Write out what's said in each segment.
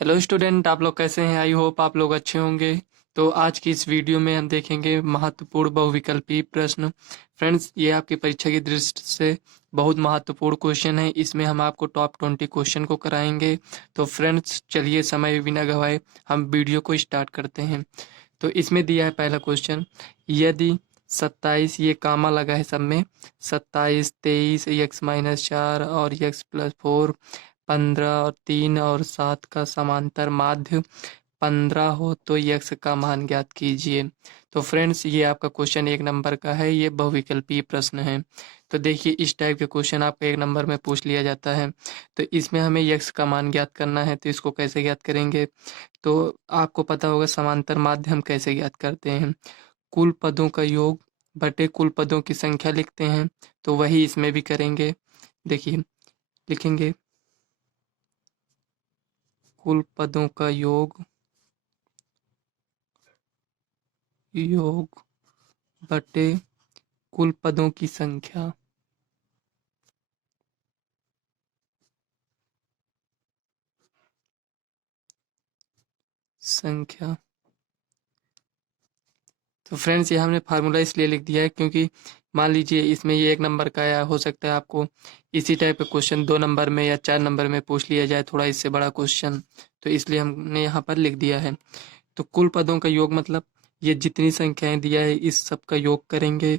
Hello student, आप लोग कैसे हैं? आई होप आप लोग अच्छे होंगे। तो आज की इस वीडियो में हम देखेंगे महत्वपूर्ण बहुविकल्पी प्रश्न। फ्रेंड्स, ये आपकी परीक्षा की दृष्टि से बहुत महत्वपूर्ण क्वेश्चन है। इसमें हम आपको टॉप 20 क्वेश्चन को कराएंगे। तो फ्रेंड्स, चलिए समय बिना गवाए हम वीडियो को स्टार्ट करते हैं। तो इसमें दिया है पहला क्वेश्चन, यदि 27, ये कामा लगा है सब में, 27, 23, x-4 और x+4, 15 और 3 और 7 का समांतर माध्य 15 हो तो यक्स का मान ज्ञात कीजिए। तो फ्रेंड्स, ये आपका क्वेश्चन 1 नंबर का है। ये बहुविकल्पीय प्रश्न है। तो देखिए, इस टाइप के क्वेश्चन आपका 1 नंबर में पूछ लिया जाता है। तो इसमें हमें यक्स का मान ज्ञात करना है। तो इसको कैसे ज्ञात करेंगे? तो आपको पता होगा समांतर माध्य हम कैसे ज्ञात करते हैं। कुल पदों का योग बटे कुल पदों की संख्या लिखते हैं। तो वही इसमें भी करेंगे। देखिए, लिखेंगे कुल पदों का योग बटे कुल पदों की संख्या। तो फ्रेंड्स, ये हमने फार्मूला इसलिए लिख दिया है क्योंकि मान लीजिए इसमें ये 1 नंबर का या हो सकता है आपको इसी टाइप का क्वेश्चन 2 नंबर में या 4 नंबर में पूछ लिया जाए, थोड़ा इससे बड़ा क्वेश्चन। तो इसलिए हमने यहाँ पर लिख दिया है। तो कुल पदों का योग मतलब ये जितनी संख्याएं दिया है इस सब का योग करेंगे।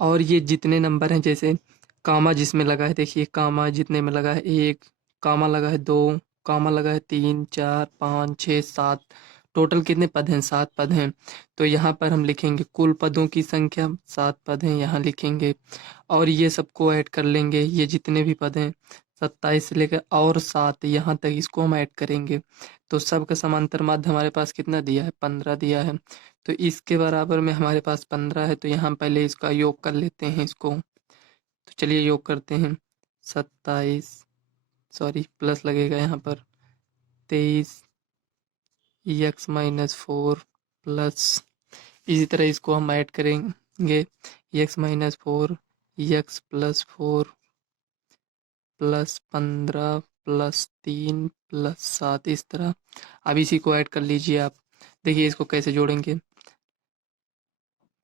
और ये जितने नंबर हैं, जैसे कामा जिसमें लगा है, देखिए कामा जितने में लगा है 1, कामा लगा है 2, कामा लगा है 3, 4, 5, 6, 7, टोटल कितने पद हैं? 7 पद हैं। तो यहाँ पर हम लिखेंगे कुल पदों की संख्या, 7 पद हैं यहाँ लिखेंगे। और ये सबको ऐड कर लेंगे, ये जितने भी पद हैं 27 से लेकर और 7 यहाँ तक, इसको हम ऐड करेंगे। तो सबका समांतर माध्य हमारे पास कितना दिया है? 15 दिया है। तो इसके बराबर में हमारे पास 15 है। तो यहाँ हम पहले इसका योग कर लेते हैं इसको। तो चलिए योग करते हैं। 27, सॉरी प्लस लगेगा यहाँ पर, 23 x-4 प्लस, इसी तरह इसको हम ऐड करेंगे, x-4, x+4 plus 15 plus 3 plus 7, इस तरह। अब इसी को ऐड कर लीजिए आप। देखिए इसको कैसे जोड़ेंगे।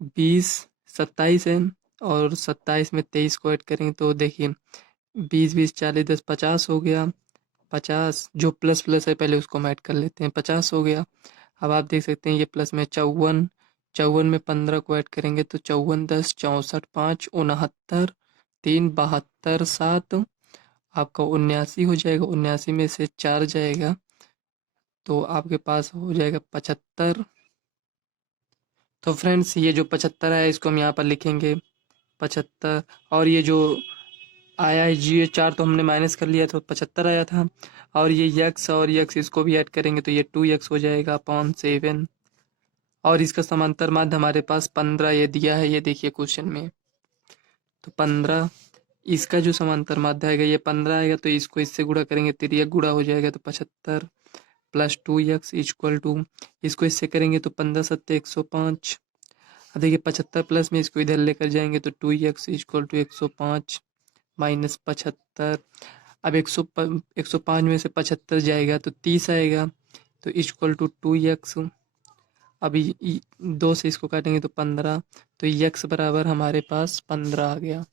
20, 27 है और 27 में 23 को ऐड करेंगे तो देखिए 20, 20, 40, 10, 50 हो गया। 50 जो प्लस प्लस है पहले उसको हम ऐड कर लेते हैं, 50 हो गया। अब आप देख सकते हैं ये प्लस में 54, 54 में 15 को ऐड करेंगे तो 54, 10, 64, 5, 69, 3, 72, 7, आपका 79 हो जाएगा। 79 में से 4 जाएगा तो आपके पास हो जाएगा 75। तो फ्रेंड्स, ये जो 75 है इसको हम यहाँ पर लिखेंगे 75। और ये जो आया है जी, ये 4 तो हमने माइनस कर लिया तो 75 आया था। और ये यक्स और यक्स इसको भी ऐड करेंगे तो ये 2x हो जाएगा अपॉन 7। और इसका समांतर माध्य हमारे पास 15 ये दिया है, ये देखिए क्वेश्चन में। तो 15, इसका जो समांतर माध्य आएगा ये 15 आएगा। तो इसको इससे गुणा करेंगे, तिर्यक गुणा हो जाएगा। तो 75 प्लस 2x इक्वल टू, इसको इससे करेंगे तो 15 सत्ते 105। अब देखिए 75 प्लस में इसको इधर लेकर जाएंगे तो 2x इक्वल टू 105 माइनस 75। अब 105 में से 75 जाएगा तो 30 आएगा। तो इक्वल टू 2x। अभी 2 से इसको काटेंगे तो 15। तो x बराबर हमारे पास 15 आ गया।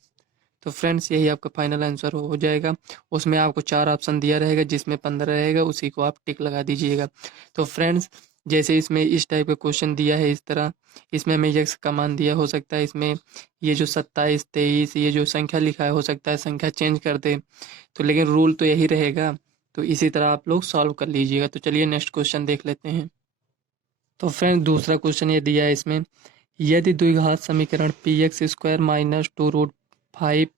तो फ्रेंड्स, यही आपका फाइनल आंसर हो जाएगा। उसमें आपको 4 ऑप्शन दिया रहेगा, जिसमें 15 रहेगा उसी को आप टिक लगा दीजिएगा। तो फ्रेंड्स, जैसे इसमें इस टाइप का क्वेश्चन दिया है इस तरह, इसमें हमें यक्स का मान दिया, हो सकता है इसमें ये जो 27, 23 ये जो संख्या लिखा है हो सकता है संख्या चेंज कर दे। तो लेकिन रूल तो यही रहेगा। तो इसी तरह आप लोग सॉल्व कर लीजिएगा। तो चलिए नेक्स्ट क्वेश्चन देख लेते हैं। तो फ्रेंड्स, दूसरा क्वेश्चन ये दिया है इसमें, यदि द्विघात समीकरण px² माइनस 2√5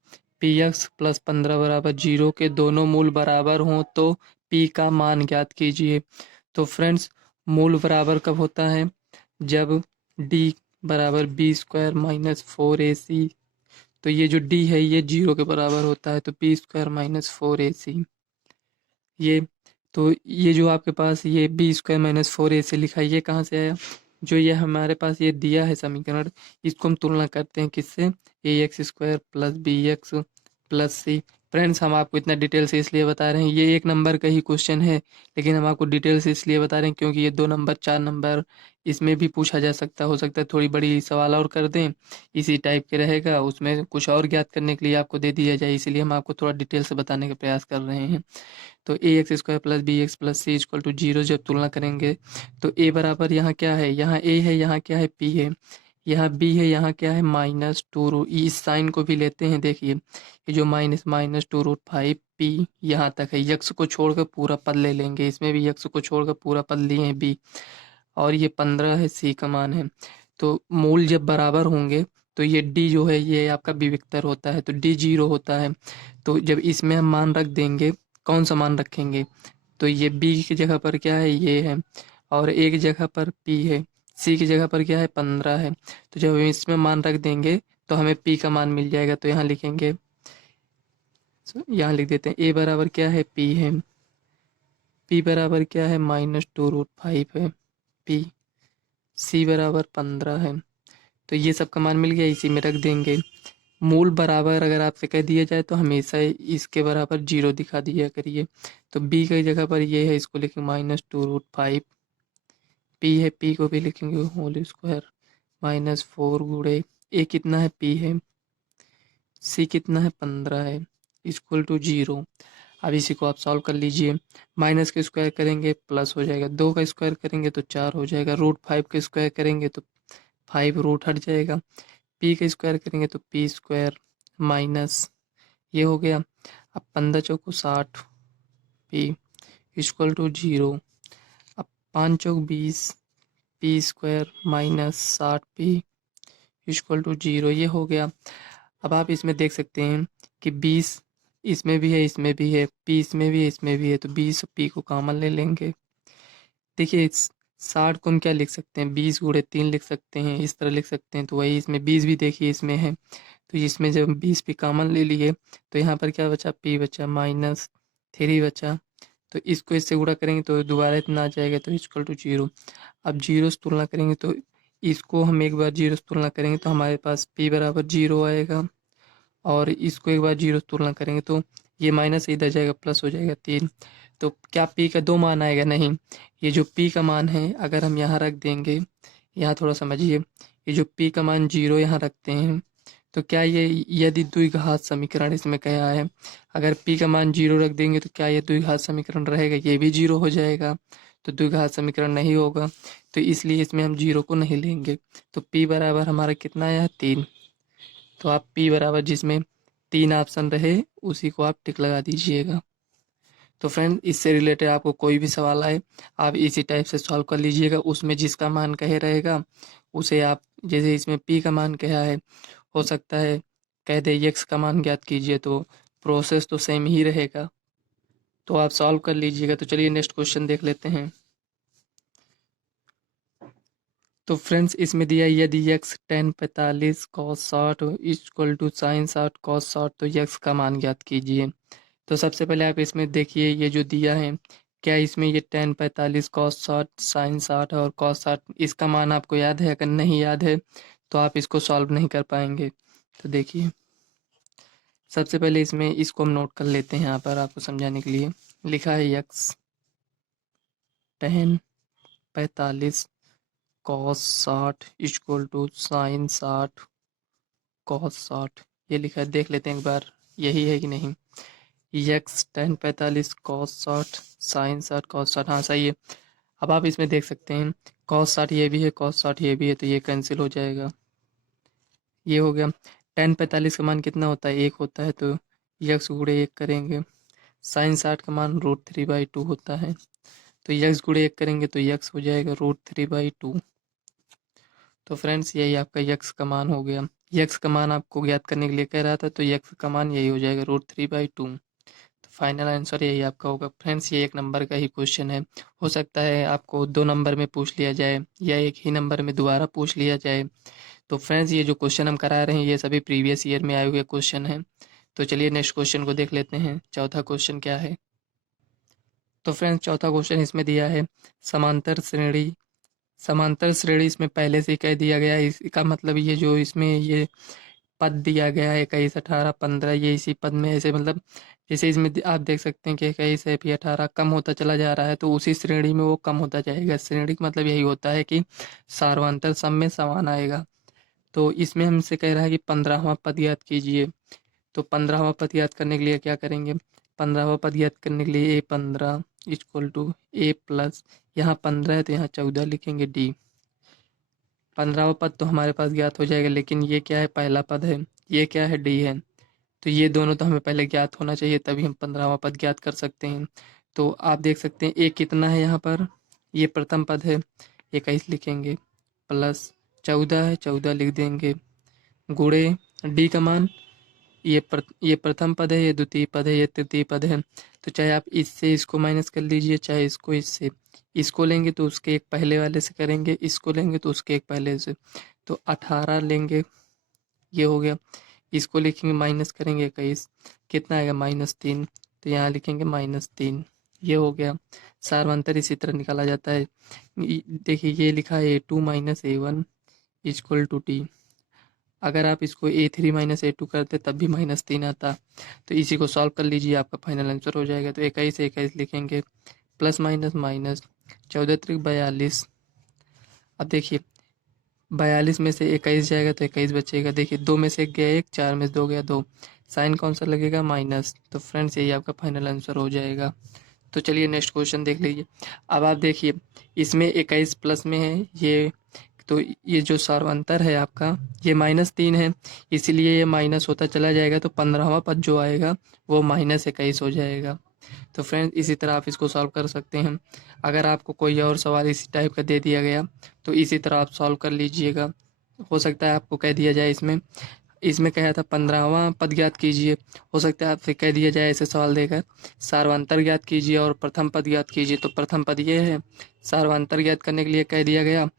px प्लस 15 बराबर 0 के दोनों मूल बराबर हों तो p का मान ज्ञात कीजिए। तो फ्रेंड्स, मूल बराबर कब होता है? जब d बराबर b² माइनस 4ac। तो ये जो d है ये 0 के बराबर होता है। तो b² माइनस 4ac, ये, तो ये जो आपके पास ये b² माइनस 4ac लिखा है ये कहाँ से आया? जो ये हमारे पास ये दिया है समीकरण, इसको हम तुलना करते हैं किससे? ax² plus bx plus c। Friends हम आपको इतना डिटेल से इसलिए बता रहे हैं, ये 1 नंबर का ही क्वेश्चन है, लेकिन हम आपको डिटेल से इसलिए बता रहे हैं क्योंकि ये 2 नंबर 4 नंबर इसमें भी पूछा जा सकता है, हो सकता है थोड़ी बड़ी सवाल और कर दें, इसी टाइप के रहेगा, उसमें कुछ और ज्ञात करने के लिए आपको दे दिया जाए, इसीलिए हम आपको थोड़ा डिटेल से बताने का प्रयास कर रहे हैं। तो a x square plus b x plus c equal to 0 जब तुलना करेंगे तो ए बराबर यहाँ क्या है, यहाँ ए है, यहाँ क्या है, पी है, यहाँ बी है, यहाँ क्या है, माइनस टू रूट, इस साइन को भी लेते हैं, देखिए ये जो minus minus two root five p यहाँ तक है, यक्स को छोड़कर पूरा पद ले लेंगे, इसमें भी यक्स को छोड़कर पूरा पद लिए हैं बी, और ये 15 है, सी का मान है। तो मूल जब बराबर होंगे तो ये डी जो है ये आपका विविक्तर होता है, तो डी 0 होता है। तो जब इसमें हम मान रख देंगे, कौन सा मान रखेंगे, तो ये बी की जगह पर क्या है, ये है, और ए की जगह पर पी है, सी की जगह पर क्या है, 15 है। तो जब हम इसमें मान रख देंगे तो हमें पी का मान मिल जाएगा, तो यहाँ लिखेंगे, यहाँ लिख देते हैं ए बराबर क्या है, पी है, पी बराबर क्या है, माइनस टू रूट फाइव है, पी, सी बराबर 15 है। तो ये सब का मान मिल गया, इसी में रख देंगे। मूल बराबर अगर आपसे कह दिया जाए तो हमेशा इसके बराबर 0 दिखा दिया करिए। तो बी की जगह पर ये है, इसको लिखेंगे minus two root five, p है, पी को भी लिखेंगे होल स्क्वायर माइनस 4 गुणे, ए कितना है, पी है, सी कितना है, 15 है, इक्वल टू 0। अब इसी को आप सॉल्व कर लीजिए, माइनस के स्क्वायर करेंगे प्लस हो जाएगा, 2 का स्क्वायर करेंगे तो 4 हो जाएगा, रूट 5 का स्क्वायर करेंगे तो 5 रूट हट जाएगा, पी का स्क्वायर करेंगे तो पी स्क्वायर माइनस ये हो गया। अब 15 चौको 60 पी इक्वल टू 0। अब 5 चौक 20 p square minus 60 p equal to 0, ये हो गया। अब आप इसमें देख सकते हैं कि 20 इसमें भी है, इसमें भी है, पी इसमें भी है, इसमें भी है, तो 20 पी को कॉमन ले लेंगे। देखिए इस 60 को हम क्या लिख सकते हैं, 20 गुणे 3 लिख सकते हैं, इस तरह लिख सकते हैं, तो वही इसमें 20 भी देखिए इसमें है, तो इसमें जब 20 पी कॉमन ले लिए तो यहाँ पर क्या बचा, पी बचा माइनस 3 बचा, तो इसको इससे गुणा करेंगे तो दोबारा इतना आ जाएगा, तो इक्वल टू 0। अब 0 से तुलना करेंगे तो इसको हम एक बार 0 से तुलना करेंगे तो हमारे पास पी बराबर 0 आएगा, और इसको एक बार 0 से तुलना करेंगे तो ये माइनस इधर जाएगा, प्लस हो जाएगा 3। तो क्या पी का 2 मान आएगा, नहीं, ये जो पी का मान है अगर हम यहाँ रख देंगे, यहाँ थोड़ा समझिए, ये जो पी का मान 0 यहाँ रखते हैं तो क्या ये यदि द्विघात समीकरण इसमें क्या है, अगर पी का मान 0 रख देंगे तो क्या ये द्विघात समीकरण रहेगा, ये भी 0 हो जाएगा, तो द्विघात समीकरण नहीं होगा, तो इसलिए इसमें हम 0 को नहीं लेंगे। तो पी बराबर हमारा कितना आया, 3। तो आप पी बराबर जिसमें 3 ऑप्शन रहे उसी को आप टिक लगा दीजिएगा। तो फ्रेंड इससे रिलेटेड आपको कोई भी सवाल आए आप इसी टाइप से सॉल्व कर लीजिएगा, उसमें जिसका मान कहे रहेगा उसे आप, जैसे इसमें पी का मान कहा है, हो सकता है कह दे एक्स का मान ज्ञात कीजिए, तो प्रोसेस तो सेम ही रहेगा, तो आप सॉल्व कर लीजिएगा। तो चलिए नेक्स्ट क्वेश्चन देख लेते हैं। तो फ्रेंड्स इसमें दिया यदि x tan 45 cos 60 equal to sin 60 cos 60 तो x का मान ज्ञात कीजिए। तो सबसे पहले आप इसमें देखिए ये जो दिया है, क्या इसमें ये tan 45 cos 60 sin 60 और cos 60 इसका मान आपको याद है, अगर नहीं याद है तो आप इसको सॉल्व नहीं कर पाएंगे। तो देखिए सबसे पहले इसमें इसको हम नोट कर लेते हैं, यहाँ पर आपको समझाने के लिए लिखा है x tan 45 cos 60 equal to sin 60 cos 60, ये लिखा है, देख लेते हैं एक बार यही है कि नहीं। x tan 45 cos 60 sin 60 cos 60, हाँ सही है। अब आप इसमें देख सकते हैं cos 60 ये भी है, cos 60 ये भी है, तो ये कैंसिल हो जाएगा, ये हो गया। tan 45 का मान कितना होता है, 1 होता है, तो x गुणे 1 करेंगे। sin 60 का मान √3/2 होता है, तो x गुणे 1 करेंगे तो x हो जाएगा √3/2। तो फ्रेंड्स यही आपका यक्स का मान हो गया, यक्स का मान आपको ज्ञात करने के लिए कह रहा था, तो यक्स का मान यही हो जाएगा √3/2। तो फाइनल आंसर यही आपका होगा। फ्रेंड्स ये 1 नंबर का ही क्वेश्चन है, हो सकता है आपको 2 नंबर में पूछ लिया जाए या 1 ही नंबर में दोबारा पूछ लिया जाए। तो फ्रेंड्स ये जो क्वेश्चन हम करा रहे हैं ये सभी प्रीवियस ईयर में आए हुए क्वेश्चन हैं। तो चलिए नेक्स्ट क्वेश्चन को देख लेते हैं, चौथा क्वेश्चन क्या है। तो फ्रेंड्स चौथा क्वेश्चन इसमें दिया है समांतर श्रेणी, समांतर श्रेणी इसमें पहले से ही कह दिया गया है, इसका मतलब ये जो इसमें ये पद दिया गया है 21, 18, 15, ये इसी पद में ऐसे मतलब जैसे इसमें आप देख सकते हैं कि 21 है फिर 18 कम होता चला जा रहा है, तो उसी श्रेणी में वो कम होता जाएगा। श्रेणी का मतलब यही होता है कि सार्वंतर सम में समान आएगा। तो इसमें हमसे कह रहा है कि 15वां पद ज्ञात कीजिए। तो 15वां पद ज्ञात करने के लिए क्या करेंगे? 15वां पद ज्ञात करने के लिए A15 equal to A plus, यहाँ 15 है तो यहाँ 14 लिखेंगे D। 15वां पद तो हमारे पास ज्ञात हो जाएगा, लेकिन ये क्या है? पहला पद है, ये क्या है? D है। तो ये दोनों तो हमें पहले ज्ञात होना चाहिए, तभी हम 15वां पद ज्ञात कर सकते हैं। तो आप देख सकते हैं A कितना है यहाँ पर? ये प्रथम पद है, 21 लिखेंगे, प्लस 14 है, 14 लिख देंगे, गुणे D का मान, ये प्रथम पद है, ये द्वितीय पद है, ये तृतीय पद है। तो चाहे आप इससे इसको माइनस कर लीजिए, चाहे इसको इससे। इसको लेंगे तो उसके एक पहले वाले से करेंगे, इसको लेंगे तो उसके एक पहले से। तो 18 लेंगे, ये हो गया। इसको लिखेंगे माइनस करेंगे 21, कितना आएगा? -3। तो यहाँ लिखेंगे -3, ये हो गया। सार्वंतर इसी तरह निकाला जाता है। देखिए ये लिखा है A2 - A1 equal to T। अगर आप इसको A3 - A2 करते तब भी -3 आता। तो इसी को सॉल्व कर लीजिए, आपका फाइनल आंसर हो जाएगा। तो 21 से 21 लिखेंगे, प्लस माइनस माइनस, 14 त्रिक 42। अब देखिए 42 में से 21 जाएगा तो 21 बचेगा। देखिए 2 में से 1 गया 1, 4 में से 2 गया 2, साइन कौन सा लगेगा? माइनस। तो फ्रेंड्स यही आपका फाइनल आंसर हो जाएगा। तो चलिए नेक्स्ट क्वेश्चन देख लीजिए। अब आप देखिए इसमें 21 प्लस में है ये, तो ये जो सार्वंतर है आपका ये -3 है, इसीलिए ये माइनस होता चला जाएगा। तो 15वां पद जो आएगा वो -21 हो जाएगा। तो फ्रेंड्स इसी तरह आप इसको सॉल्व कर सकते हैं। अगर आपको कोई और सवाल इसी टाइप का दे दिया गया तो इसी तरह आप सॉल्व कर लीजिएगा। हो सकता है आपको कह दिया जाए इसमें इसमें कहा था 15वां पद ज्ञात कीजिए, हो सकता है आपसे कह दिया जाए ऐसे सवाल देकर सार्वंतर ज्ञात कीजिए और प्रथम पद ज्ञात कीजिए। तो प्रथम पद ये है, सार्वंतर ज्ञात करने के लिए कह दिया गया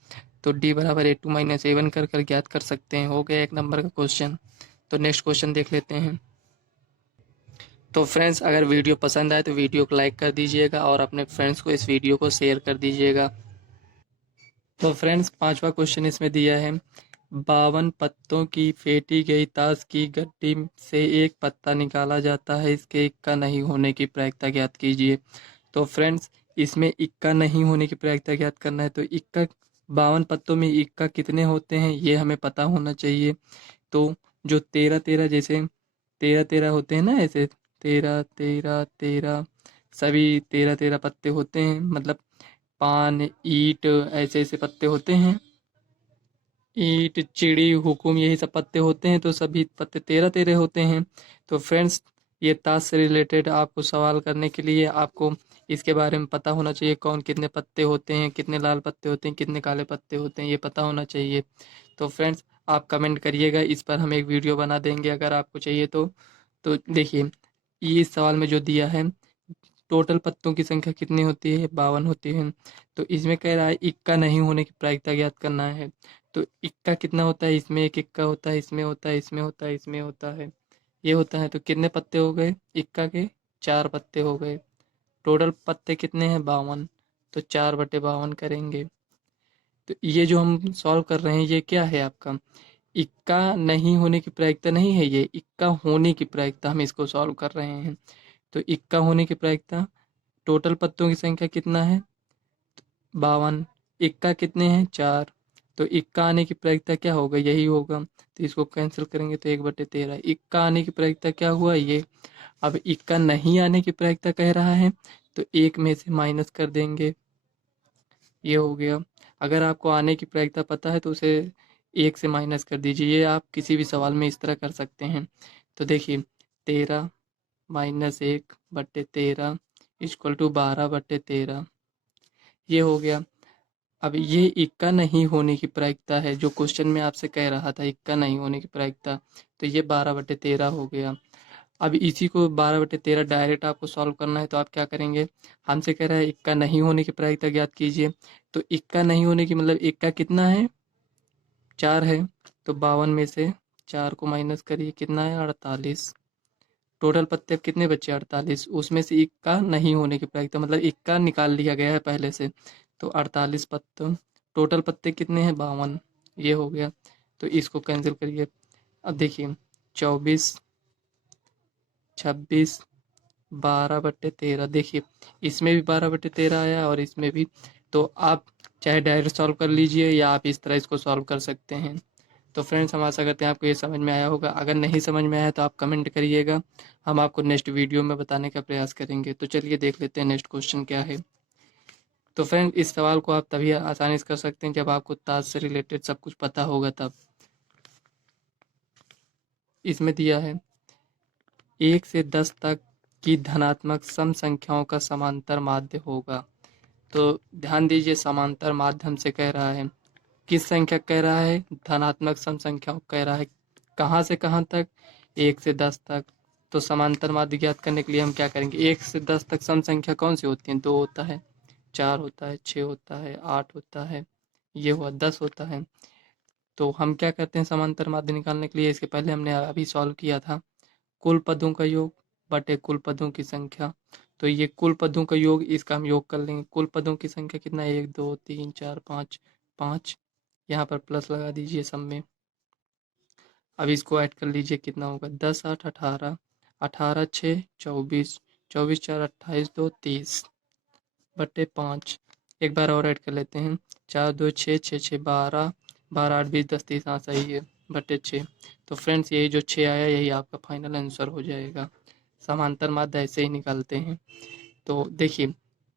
तो D बराबर A2 - A1 कर कर ज्ञात कर सकते हैं। हो गया 1 नंबर का क्वेश्चन। तो नेक्स्ट क्वेश्चन देख लेते हैं। तो फ्रेंड्स अगर वीडियो पसंद आए तो वीडियो को लाइक कर दीजिएगा और अपने फ्रेंड्स को इस वीडियो को शेयर कर दीजिएगा। तो फ्रेंड्स 5वां क्वेश्चन इसमें दिया है, 52 पत्तों की फेंटी गई ताश की गड्डी से एक पत्ता निकाला जाता है, इसके इक्का नहीं होने की प्रायिकता ज्ञात कीजिए। तो फ्रेंड्स इसमें इक्का नहीं होने की प्रायिकता ज्ञात करना है। तो इक्का 52 पत्तों में इक्का कितने होते हैं ये हमें पता होना चाहिए। तो जो 13-13 जैसे 13-13 होते हैं ना, ऐसे 13-13-13 सभी 13-13 पत्ते होते हैं, मतलब पान, ईंट ऐसे ऐसे पत्ते होते हैं, ईंट, चिड़ी, हुकुम यही सब पत्ते होते हैं, तो सभी पत्ते 13-13 होते हैं। तो फ्रेंड्स ये ताश से रिलेटेड आपको सवाल करने के लिए आपको इसके बारे में पता होना चाहिए, कौन कितने पत्ते होते हैं, कितने लाल पत्ते होते हैं, कितने काले पत्ते होते हैं, ये पता होना चाहिए। तो फ्रेंड्स आप कमेंट करिएगा, इस पर हम एक वीडियो बना देंगे अगर आपको चाहिए तो। तो देखिए ये इस सवाल में जो दिया है, टोटल पत्तों की संख्या कितनी होती है? 52 होती है। तो इसमें कह रहा है इक्का नहीं होने की प्रायिकता ज्ञात करना है। तो इक्का कितना होता है? इसमें एक इक्का होता है, इसमें होता है, इसमें होता है, इसमें होता है, ये होता है। तो कितने पत्ते हो गए इक्का के? 4 पत्ते हो गए। टोटल पत्ते कितने हैं? 52। तो 4/52 करेंगे। तो ये जो हम सॉल्व कर रहे हैं ये क्या है आपका? इक्का नहीं होने की प्रायिकता नहीं है, ये इक्का होने की प्रायिकता हम इसको सॉल्व कर रहे हैं। तो इक्का होने की प्रायिकता, टोटल पत्तों की संख्या कितना है? 52। इक्का कितने हैं? 4। तो इक्का आने की प्रायिकता क्या होगा? यही होगा। तो इसको कैंसिल करेंगे तो 1/13। इक्का आने की प्रायिकता क्या हुआ? ये। अब इक्का नहीं आने की प्रायिकता कह रहा है तो एक में से माइनस कर देंगे, ये हो गया। अगर आपको आने की प्रायिकता पता है तो उसे एक से माइनस कर दीजिए, ये आप किसी भी सवाल में इस तरह कर सकते हैं। तो देखिए 13 - 1/13 इक्वल टू 12/13, ये हो गया। अब ये इक्का नहीं होने की प्रायिकता है, जो क्वेश्चन में आपसे कह रहा था इक्का नहीं होने की प्रायिकता, तो ये 12/13 हो गया। अब इसी को 12/13 डायरेक्ट आपको सॉल्व करना है तो आप क्या करेंगे? हमसे कह रहा है इक्का नहीं होने की प्रायिकता ज्ञात कीजिए। तो इक्का नहीं होने की मतलब इक्का कितना है? 4 है। तो 52 में से 4 को माइनस करिए, कितना है? 48। टोटल पत्ते अब कितने बचे? 48। उसमें से इक्का नहीं होने की प्रायिकता मतलब इक्का निकाल लिया गया है पहले से, तो 48 पत्ते। टोटल पत्ते कितने हैं? 52, ये हो गया। तो इसको कैंसिल करिए, अब देखिए 24, 26, 12/13, देखिए इसमें भी 12/13 आया और इसमें भी। तो आप चाहे डायरेक्ट सॉल्व कर लीजिए या आप इस तरह इसको सॉल्व कर सकते हैं। तो फ्रेंड्स हम आशा करते हैं आपको ये समझ में आया होगा। अगर नहीं समझ में आया तो आप कमेंट करिएगा, हम आपको नेक्स्ट वीडियो में बताने का प्रयास करेंगे। तो चलिए देख लेते हैं नेक्स्ट क्वेश्चन क्या है। तो फ्रेंड इस सवाल को आप तभी आसानी से कर सकते हैं जब आपको ताज से रिलेटेड सब कुछ पता होगा तब। इसमें दिया है 1 से 10 तक की धनात्मक सम संख्याओं का समांतर माध्य होगा। तो ध्यान दीजिए समांतर माध्यम से कह रहा है, किस संख्या कह रहा है, धनात्मक सम संख्याओं कह रहा है। कहाँ से कहाँ तक, 1 से 10 तक। तो समांतर माध्य ज्ञात करने के लिए हम क्या करेंगे, 1 से 10 तक सम संख्या कौन सी होती है, 2 होता है, 4 होता है, 6 होता है, 8 होता है, ये हुआ 10 होता है। तो हम क्या करते हैं समांतर माध्य निकालने के लिए, इसके पहले हमने अभी सॉल्व किया था, कुल पदों का योग बटे कुल पदों की संख्या। तो ये कुल पदों का योग, इसका हम योग कर लेंगे। कुल पदों की संख्या कितना है, 1 2 3 4 5, 5, यहाँ पर प्लस लगा दीजिए सब में। अब इसको ऐड कर लीजिए, कितना होगा, 10 8 18, 18 6 24, 24 4 28, 2 30 बटे 5। एक बार और ऐड कर लेते हैं, 4 2 6 6 6 12, 12 8 20 10 30, हाँ सही है, बटे 6। तो फ्रेंड्स यही जो 6 आया यही आपका फाइनल आंसर हो जाएगा। समांतर माध्य ऐसे ही निकालते हैं। तो देखिए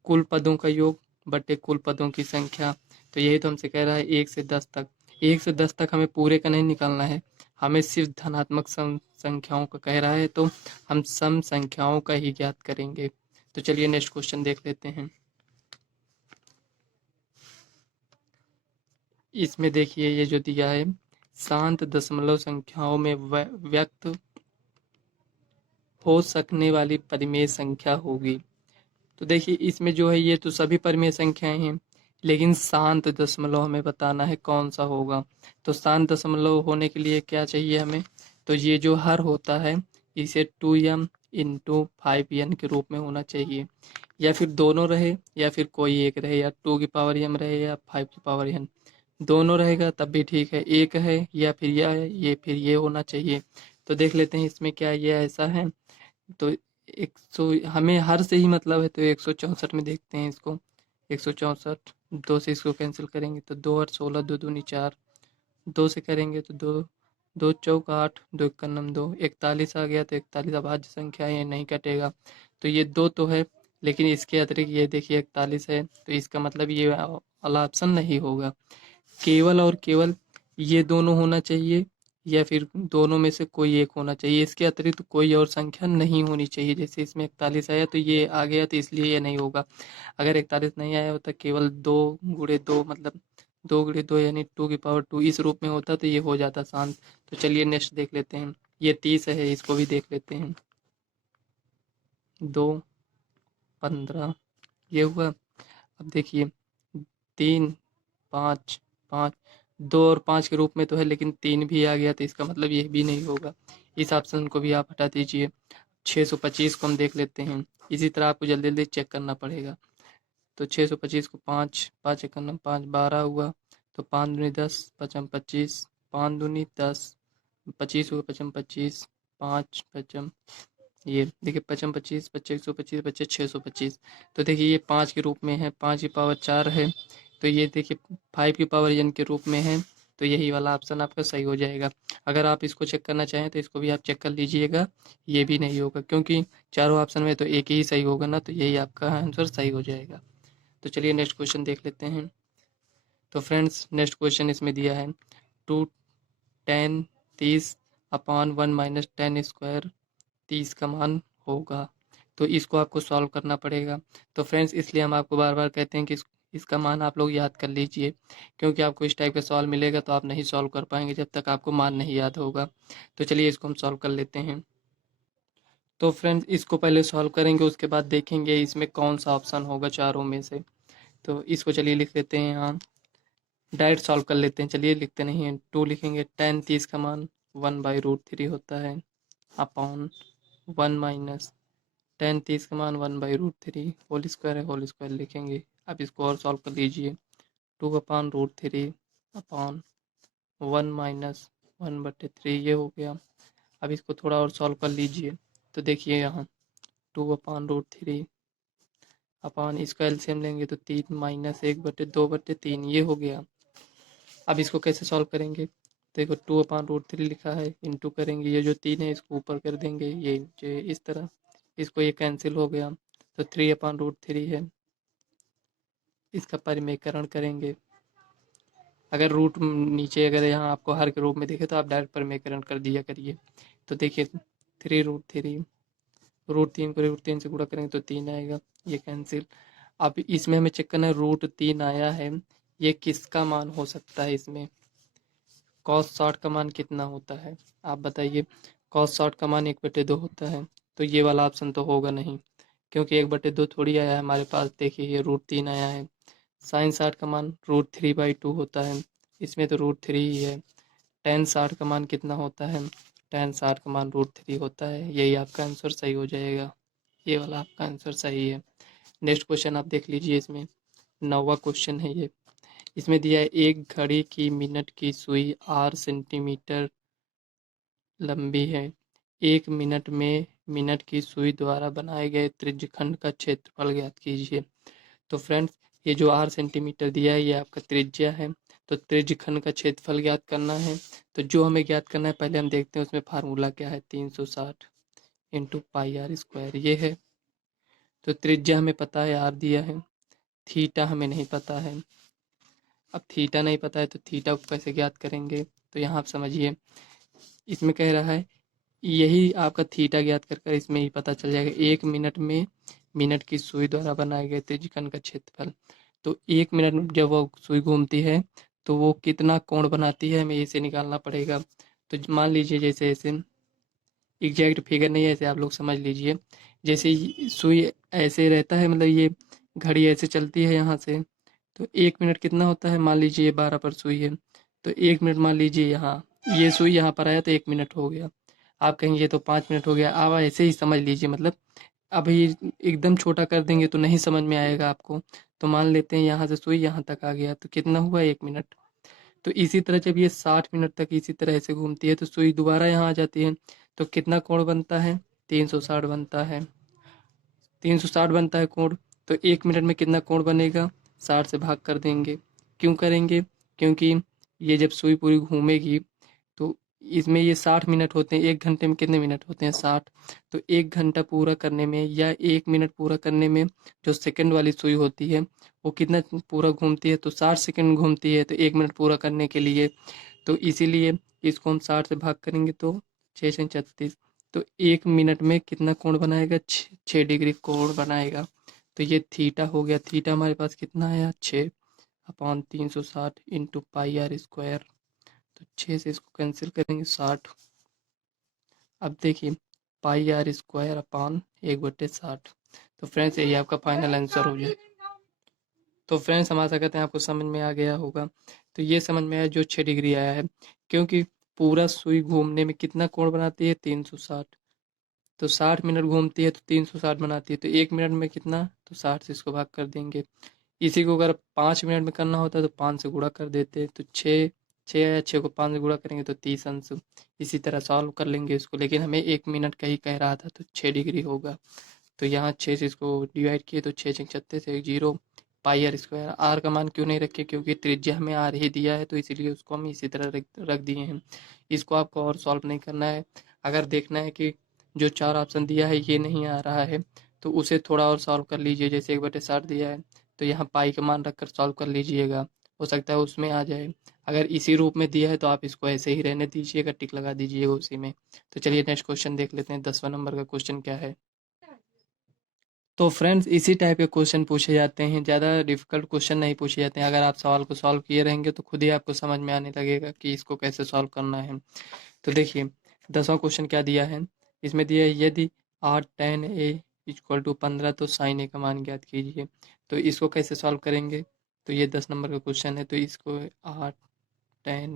कुल पदों का योग बटे कुल पदों की संख्या। तो यही तो हमसे कह रहा है 1 से 10 तक। 1 से 10 तक हमें पूरे का नहीं निकालना है, हमें सिर्फ धनात्मक सम संख्याओं का कह रहा है, तो हम सम संख्याओं का ही ज्ञात करेंगे। तो चलिए नेक्स्ट क्वेश्चन देख लेते हैं। इसमें देखिए ये जो दिया है, शांत दशमलव संख्याओं में व्यक्त हो सकने वाली परिमेय संख्या होगी। तो देखिए इसमें जो है ये तो सभी परिमेय संख्याएं हैं, लेकिन शांत दशमलव हमें बताना है कौन सा होगा। तो शांत दशमलव होने के लिए क्या चाहिए हमें, तो ये जो हर होता है इसे 2m इंटू 5n के रूप में होना चाहिए, या फिर दोनों रहे या फिर कोई एक रहे, या 2 की पावर m रहे या 5 की पावर n, दोनों रहेगा तब भी ठीक है, एक है या फिर यह है, ये फिर ये होना चाहिए। तो देख लेते हैं इसमें क्या ये ऐसा है। तो 100 हमें हर से ही मतलब है, तो 164 में देखते हैं इसको। 164, 2 से इसको कैंसिल करेंगे तो 2 और 16, 2 दूनी 4, 2 से करेंगे तो 2, 2 चौक 8, 2 एक नम 2, 41 आ गया। तो 41 अभाज्य संख्या है, ये नहीं कटेगा। तो ये 2 तो है, लेकिन इसके अतिरिक्त ये देखिए 41 है, तो इसका मतलब ये वाला ऑप्शन नहीं होगा। केवल और केवल ये दोनों होना चाहिए, या फिर दोनों में से कोई एक होना चाहिए, इसके अतिरिक्त कोई और संख्या नहीं होनी चाहिए। जैसे इसमें 41 आया तो ये आ गया, तो इसलिए ये नहीं होगा। अगर 41 नहीं आया होता, केवल 2 गुणे 2 मतलब 2 गुणे 2 यानी 2 की पावर 2 इस रूप में होता, तो ये हो जाता शांत। तो चलिए नेक्स्ट देख लेते हैं, ये 30 है, इसको भी देख लेते हैं। 2 15 ये हुआ। अब देखिए 3 5 5, 2 और 5 के रूप में तो है, लेकिन 3 भी आ गया, तो इसका मतलब ये भी नहीं होगा। इस ऑप्शन को भी आप हटा दीजिए। 625 को हम देख लेते हैं, इसी तरह आपको जल्दी जल्दी चेक करना पड़ेगा। तो 625 को 5 5 एक 5 12 हुआ। तो 5 दूनी 10, पचम 25, 5 दूनी 10, 25 हुआ, पचम 25, 5 पचम, ये देखिए पचम 25, बच्चे 125, बच्चे 625। तो देखिए ये 5 के रूप में है, 5 की पावर 4 है। तो ये देखिए 5 की पावर n के रूप में है, तो यही वाला ऑप्शन आपका सही हो जाएगा। अगर आप इसको चेक करना चाहें तो इसको भी आप चेक कर लीजिएगा, ये भी नहीं होगा, क्योंकि चारों ऑप्शन में तो एक ही सही होगा ना, तो यही आपका आंसर सही हो जाएगा। तो चलिए नेक्स्ट क्वेश्चन देख लेते हैं। तो फ्रेंड्स नेक्स्ट क्वेश्चन इसमें दिया है 2 10 30 अपॉन 1 माइनस 10 स्क्वायर 30 का मान होगा। तो इसको आपको सॉल्व करना पड़ेगा। तो फ्रेंड्स इसलिए हम आपको बार बार कहते हैं कि इसका मान आप लोग याद कर लीजिए, क्योंकि आपको इस टाइप का सवाल मिलेगा तो आप नहीं सॉल्व कर पाएंगे जब तक आपको मान नहीं याद होगा। तो चलिए इसको हम सॉल्व कर लेते हैं। तो फ्रेंड्स इसको पहले सॉल्व करेंगे, उसके बाद देखेंगे इसमें कौन सा ऑप्शन होगा चारों में से। तो इसको चलिए लिख लेते हैं यहाँ, डायरेक्ट सॉल्व कर लेते हैं। चलिए लिखते नहीं हैं, 2 लिखेंगे, 10 30 का मान 1/√3 होता है, अपॉन 1 माइनस 10 30 का मान 1/√3 होल स्क्वायर है, होल स्क्वायर लिखेंगे। अब इसको और सॉल्व कर लीजिए, 2 अपॉन √3 अपॉन 1 माइनस 1/3 ये हो गया। अब इसको थोड़ा और सॉल्व कर लीजिए। तो देखिए यहाँ 2/√3 अपान इसका एलसीएम लेंगे तो 3 माइनस 1/2/3 ये हो गया। अब इसको कैसे सॉल्व करेंगे? देखो 2/√3 लिखा है, इंटू करेंगे, ये जो 3 है इसको ऊपर कर देंगे, ये इस तरह, इसको ये कैंसिल हो गया, तो 3/√3 है। इसका परिमेयकरण करेंगे। अगर रूट नीचे अगर यहाँ आपको हर के रूप में दिखे तो आप डायरेक्ट परिमेयकरण कर दिया करिए। तो देखिए 3√3 √3 को √3 से गुणा करेंगे तो 3 आएगा, ये कैंसिल। अब इसमें हमें चेक करना है √3 आया है, ये किसका मान हो सकता है? इसमें cos 60 का मान कितना होता है आप बताइए? cos 60 का मान 1/2 होता है, तो ये वाला ऑप्शन तो होगा नहीं, क्योंकि 1/2 थोड़ी आया है हमारे पास। देखिए ये √3 आया है। sin 60 का मान √3/2 होता है, इसमें तो √3 ही है। tan 60 का मान कितना होता है? tan 60 का मान √3 होता है। यही आपका आंसर सही हो जाएगा, ये वाला आपका आंसर सही है। नेक्स्ट क्वेश्चन आप देख लीजिए, इसमें 9वां क्वेश्चन है ये। इसमें दिया है एक घड़ी की मिनट की सुई 8 सेंटीमीटर लंबी है। 1 मिनट में मिनट की सुई द्वारा बनाए गए त्रिज्यखंड का क्षेत्रफल ज्ञात कीजिए। तो फ्रेंड्स ये जो 8 सेंटीमीटर दिया है ये आपका त्रिज्या है, तो त्रिज्यखंड का क्षेत्रफल ज्ञात करना है। तो जो हमें ज्ञात करना है पहले हम देखते हैं उसमें फार्मूला क्या है। 360 इंटू पाई आर स्क्वायर ये है। तो त्रिज्या हमें पता है, आर दिया है। थीटा हमें नहीं पता है। अब थीटा नहीं पता है तो थीटा को कैसे ज्ञात करेंगे? तो यहाँ आप समझिए, इसमें कह रहा है यही आपका थीटा ज्ञात कर कर इसमें ही पता चल जाएगा। 1 मिनट में मिनट की सुई द्वारा बनाए गए त्रिज्यखंड का क्षेत्रफल। तो 1 मिनट में जब वो सुई घूमती है तो वो कितना कोण बनाती है, हमें इसे निकालना पड़ेगा। तो मान लीजिए जैसे ऐसे एग्जैक्ट फिगर नहीं है, ऐसे आप लोग समझ लीजिए। जैसे सुई ऐसे रहता है, मतलब ये घड़ी ऐसे चलती है यहाँ से, तो 1 मिनट कितना होता है? मान लीजिए ये 12 पर सुई है, तो 1 मिनट मान लीजिए यहाँ ये सुई यहाँ पर आया तो 1 मिनट हो गया। आप कहेंगे ये तो 5 मिनट हो गया, आप ऐसे ही समझ लीजिए। मतलब अभी एकदम छोटा कर देंगे तो नहीं समझ में आएगा आपको। तो मान लेते हैं यहाँ से सुई यहाँ तक आ गया तो कितना हुआ? 1 मिनट। तो इसी तरह जब ये 60 मिनट तक इसी तरह से घूमती है तो सुई दोबारा यहाँ आ जाती है, तो कितना कोण बनता है? 360 बनता है। 360 बनता है कोण। तो 1 मिनट में कितना कोण बनेगा? 60 से भाग कर देंगे। क्यों करेंगे? क्योंकि ये जब सुई पूरी घूमेगी तो इसमें ये 60 मिनट होते हैं। 1 घंटे में कितने मिनट होते हैं? 60। तो 1 घंटा पूरा करने में या 1 मिनट पूरा करने में जो सेकंड वाली सुई होती है वो कितना पूरा घूमती है? तो 60 सेकंड घूमती है, तो 1 मिनट पूरा करने के लिए। तो इसीलिए इसको हम 60 से भाग करेंगे तो 6×36। तो 1 मिनट में कितना कोण बनाएगा? 6 डिग्री कोण बनाएगा। तो ये थीटा हो गया। थीटा हमारे पास कितना आया? 6/360 इंटू पाई आर स्क्वायर। तो 6 से इसको कैंसिल करेंगे 60। अब देखिए पाई आर स्क्वायर अपान 1/60। तो फ्रेंड्स यही आपका फाइनल आंसर हो जाए। तो फ्रेंड्स हम आशा करते हैं आपको समझ में आ गया होगा। तो ये समझ में आया जो 6 डिग्री आया है, क्योंकि पूरा सुई घूमने में कितना कोण बनाती है? 360। तो 60 मिनट घूमती है तो 360 बनाती है, तो 1 मिनट में कितना? तो 60 से इसको भाग कर देंगे। इसी को अगर 5 मिनट में करना होता तो 5 से गुणा कर देते, तो 6 6 या 6 को 5 से गुणा करेंगे तो 30 अंश। इसी तरह सॉल्व कर लेंगे इसको, लेकिन हमें 1 मिनट का ही कह रहा था तो 6 डिग्री होगा। तो यहाँ 6 से इसको डिवाइड किए तो 6×6 से 0 पाई आर स्क्वायर। आर का मान क्यों नहीं रखे? क्योंकि त्रिज्या हमें आर ही दिया है, तो इसीलिए उसको हम इसी तरह रख दिए हैं। इसको आपको और सॉल्व नहीं करना है। अगर देखना है कि जो 4 ऑप्शन दिया है ये नहीं आ रहा है तो उसे थोड़ा और सॉल्व कर लीजिए। जैसे 1/60 दिया है तो यहाँ पाई का मान रखकर सॉल्व कर लीजिएगा, हो सकता है उसमें आ जाए। अगर इसी रूप में दिया है तो आप इसको ऐसे ही रहने दीजिएगा, टिक लगा दीजिएगा उसी में। तो चलिए नेक्स्ट क्वेश्चन देख लेते हैं। 10वां नंबर का क्वेश्चन क्या है? तो फ्रेंड्स इसी टाइप के क्वेश्चन पूछे जाते हैं, ज़्यादा डिफिकल्ट क्वेश्चन नहीं पूछे जाते हैं। अगर आप सवाल को सॉल्व किए रहेंगे तो खुद ही आपको समझ में आने लगेगा कि इसको कैसे सॉल्व करना है। तो देखिए 10वां क्वेश्चन क्या दिया है। इसमें दिया है यदि 8 tan a = 15 तो sin a का मान ज्ञात कीजिए। तो इसको कैसे सॉल्व करेंगे? तो ये 10 नंबर का क्वेश्चन है। तो इसको 8 tan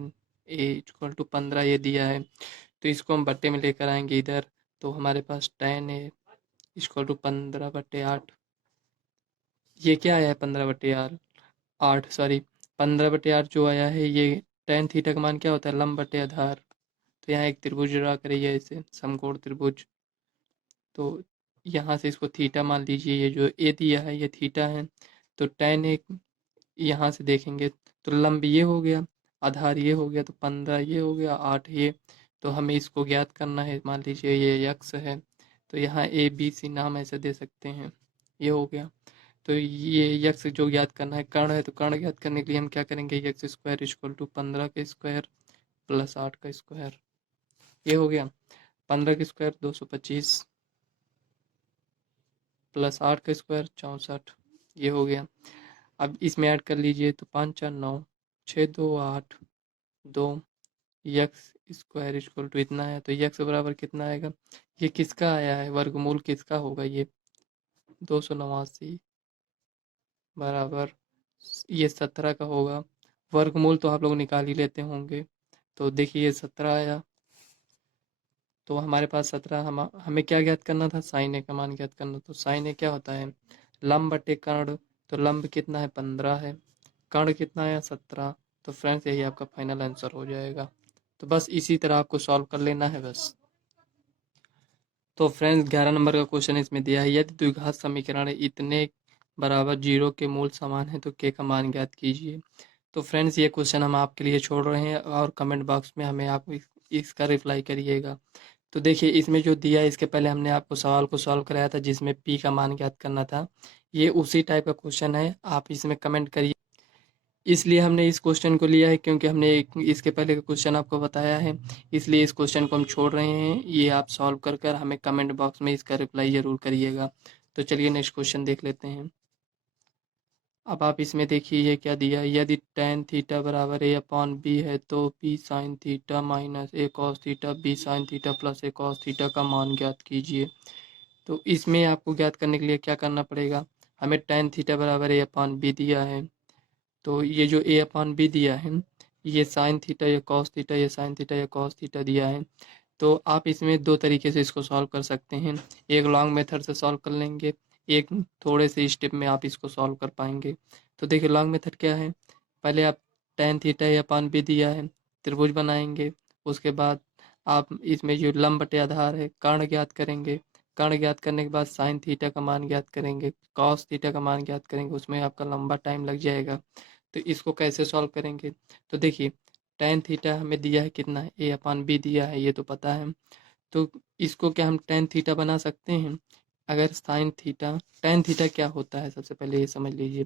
a = 15 ये दिया है, तो इसको हम बट्टे में लेकर आएंगे इधर। तो हमारे पास tan a = 15/8। ये क्या आया है? 15/8 सॉरी 15/8 जो आया है ये tan थीटा का मान क्या होता है? लंब बटे आधार। तो यहाँ एक त्रिभुज ड्रा करिए, इसे समकोण त्रिभुज। तो यहाँ से इसको थीटा मान लीजिए, ये जो ए दिया है ये थीटा है। तो tan एक यहाँ से देखेंगे तो लंब ये हो गया, आधार ये हो गया, तो 15 ये हो गया, 8 ये। तो हमें इसको ज्ञात करना है, मान लीजिए ये यक्स है, तो यहाँ ए बी सी नाम ऐसे दे सकते हैं, ये हो गया। तो ये यक्स जो ज्ञात करना है, कर्ण है, तो कर्ण ज्ञात करने के लिए हम क्या करेंगे, यक्स स्क्वायर इक्वल टू 15 का स्क्वायर प्लस 8 का स्क्वायर, ये हो गया। 15 का स्क्वायर 225 प्लस 8 का स्क्वायर 64, ये हो गया। अब इसमें ऐड कर लीजिए, तो 5 4 9 6 2 8 2 यक्स स्क्वायर इक्वल टू इतना है। तो यक्स बराबर कितना आएगा, ये किसका आया है, वर्गमूल किसका होगा, ये 289 बराबर ये 17 का होगा। वर्गमूल तो आप लोग निकाल ही लेते होंगे। तो देखिए ये 17 आया, तो हमारे पास 17, हमें क्या ज्ञात करना था, साइन ए का मान ज्ञात करना। तो साइन ए क्या होता है, लंब बटे कर्ण। तो लंब कितना है, 15 है, कर्ण कितना है, 17। तो फ्रेंड्स यही आपका फाइनल आंसर हो जाएगा। तो बस इसी तरह आपको सॉल्व कर लेना है बस। तो फ्रेंड्स 11 नंबर का क्वेश्चन इसमें दिया है, यदि द्विघात समीकरण इतने बराबर जीरो के मूल समान है तो के का मान ज्ञात कीजिए। तो फ्रेंड्स ये क्वेश्चन हम आपके लिए छोड़ रहे हैं, और कमेंट बॉक्स में हमें आप इसका रिप्लाई करिएगा। तो देखिए इसमें जो दिया है, इसके पहले हमने आपको सवाल को सॉल्व कराया था जिसमें पी का मान ज्ञात करना था। ये उसी टाइप का क्वेश्चन है, आप इसमें कमेंट करिए। इसलिए हमने इस क्वेश्चन को लिया है क्योंकि हमने इसके पहले का क्वेश्चन आपको बताया है, इसलिए इस क्वेश्चन को हम छोड़ रहे हैं। ये आप सॉल्व कर कर हमें कमेंट बॉक्स में इसका रिप्लाई ज़रूर करिएगा। तो चलिए नेक्स्ट क्वेश्चन देख लेते हैं। अब आप इसमें देखिए ये क्या दिया है, यदि tan थीटा बराबर a अपॉन बी है तो b sine theta minus a cos theta b sine theta plus a cos theta का मान ज्ञात कीजिए। तो इसमें आपको ज्ञात करने के लिए क्या करना पड़ेगा, हमें tan थीटा बराबर a अपॉन बी दिया है, तो ये जो a अपॉन बी दिया है, ये साइन थीटा या कॉस थीटा या साइन थीटा या कॉस थीटा दिया है। तो आप इसमें दो तरीके से इसको सॉल्व कर सकते हैं, एक लॉन्ग मेथड से सॉल्व कर लेंगे, एक थोड़े से स्टेप में आप इसको सॉल्व कर पाएंगे। तो देखिए लॉन्ग मेथड क्या है, पहले आप tan थीटा या अपान बी दिया है, त्रिभुज बनाएंगे। उसके बाद आप इसमें जो लंब बटे आधार है, कर्ण ज्ञात करेंगे। कर्ण ज्ञात करने के बाद साइन थीटा का मान ज्ञात करेंगे, कॉस थीटा का मान ज्ञात करेंगे, उसमें आपका लंबा टाइम लग जाएगा। तो इसको कैसे सॉल्व करेंगे, तो देखिए tan थीटा हमें दिया है कितना है, a अपान बी दिया है, ये तो पता है। तो इसको क्या हम tan थीटा बना सकते हैं, अगर साइन थीटा, tan थीटा क्या होता है सबसे पहले ये समझ लीजिए,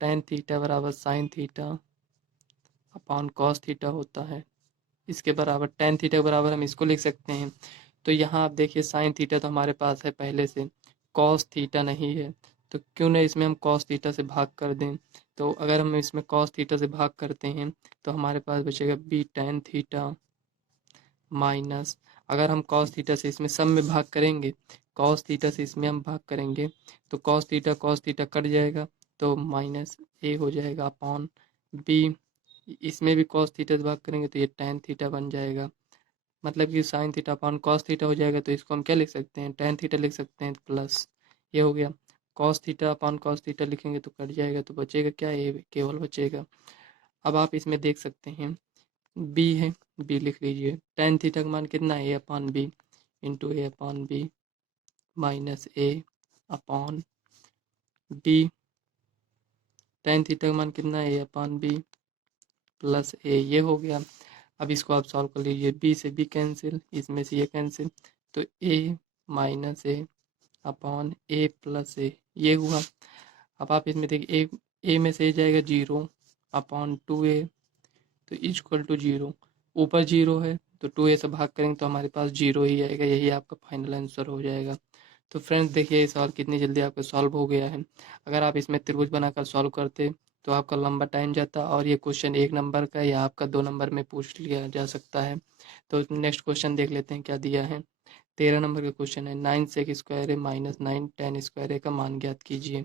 tan थीटा बराबर sine theta upon cos theta होता है। इसके बराबर tan थीटा के बराबर हम इसको लिख सकते हैं। तो यहाँ आप देखिए साइन थीटा तो हमारे पास है पहले से, कॉस थीटा नहीं है, तो क्यों ना इसमें हम कॉस थीटा से भाग कर दें। तो अगर हम इसमें कॉस थीटा से भाग करते हैं तो हमारे पास बचेगा बी tan थीटा माइनस, अगर हम कॉस थीटा से इसमें सब में भाग करेंगे, कॉस थीटा से इसमें हम भाग करेंगे तो कॉस थीटा कट जाएगा, तो माइनस ए हो जाएगा अपॉन बी। इसमें भी कॉस थीटा से भाग करेंगे तो ये tan थीटा बन जाएगा, मतलब कि sine theta upon cos theta हो जाएगा। तो इसको हम क्या लिख सकते हैं, tan थीटा लिख सकते हैं प्लस, ये हो गया। Cos theta upon cos theta लिखेंगे तो कट जाएगा, तो बचेगा क्या, ये केवल बचेगा। अब आप इसमें देख सकते हैं बी है, बी लिख लीजिए, tan थीटा का मान कितना है, ए अपॉन बी इंटू ए अपॉन बी माइनस ए अपॉन बी। tan थीटा का मान कितना है, ए अपॉन बी प्लस ए, ये हो गया। अब इसको आप सॉल्व कर लीजिए, बी से बी कैंसिल, इसमें से ये कैंसिल, तो ए माइनस ए अपॉन ए प्लस ए, ये हुआ। अब आप इसमें देखिए ए में से जाएगा 0 अपॉन 2a, तो इक्वल टू 0, ऊपर 0 है तो 2a से भाग करेंगे तो हमारे पास 0 ही आएगा, यही आपका फाइनल आंसर हो जाएगा। तो फ्रेंड्स देखिए ये सवाल कितनी जल्दी आपका सॉल्व हो गया है। अगर आप इसमें त्रिभुज बनाकर सॉल्व करते तो आपका लंबा टाइम जाता, और ये क्वेश्चन 1 नंबर का या आपका 2 नंबर में पूछ लिया जा सकता है। तो नेक्स्ट क्वेश्चन देख लेते हैं क्या दिया है। 13 नंबर का क्वेश्चन है, 9 सेक स्क्वायर है माइनस 9 tan स्क्वायर है का मान ज्ञात कीजिए।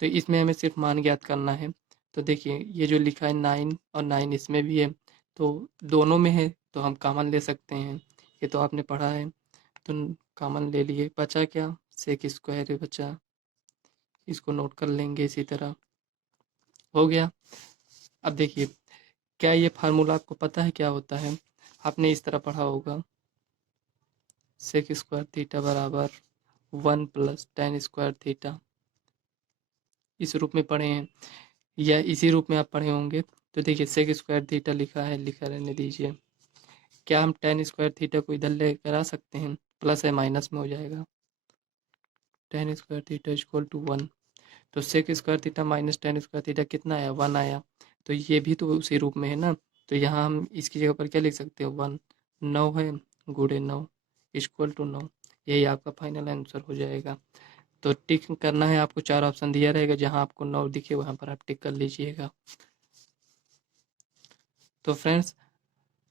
तो इसमें हमें सिर्फ मान ज्ञात करना है। तो देखिए ये जो लिखा है 9 और 9 इसमें भी है, तो दोनों में है तो हम कॉमन ले सकते हैं, ये तो आपने पढ़ा है। तो कॉमन ले लिए, बचा क्या, सेक स्क्वायर है बचा, इसको नोट कर लेंगे इसी तरह, हो गया। अब देखिए क्या ये फार्मूला आपको पता है क्या होता है, आपने इस तरह पढ़ा होगा, सेक स्क्वायर थीटा बराबर 1 प्लस टेन स्क्वायर थीटा, इस रूप में पढ़े हैं या इसी रूप में आप पढ़े होंगे। तो देखिए सेक स्क्वायर थीटा लिखा है, लिखा रहने दीजिए। क्या हम टेन स्क्वायर थीटा को इधर लेकर आ सकते हैं? प्लस या माइनस में हो जाएगा। Tan square theta equal to 1, तो sec square theta minus tan square theta कितना आया? 1 आया। तो ये भी तो उसी रूप में है ना, तो यहाँ हम इसकी जगह पर क्या लिख सकते हैं? 1। 9 है, गुणे 9 इक्वल टू 9, यही आपका फाइनल आंसर हो जाएगा। तो टिक करना है आपको, 4 ऑप्शन दिया रहेगा, जहाँ आपको 9 दिखे वहाँ पर आप टिक कर लीजिएगा। तो फ्रेंड्स,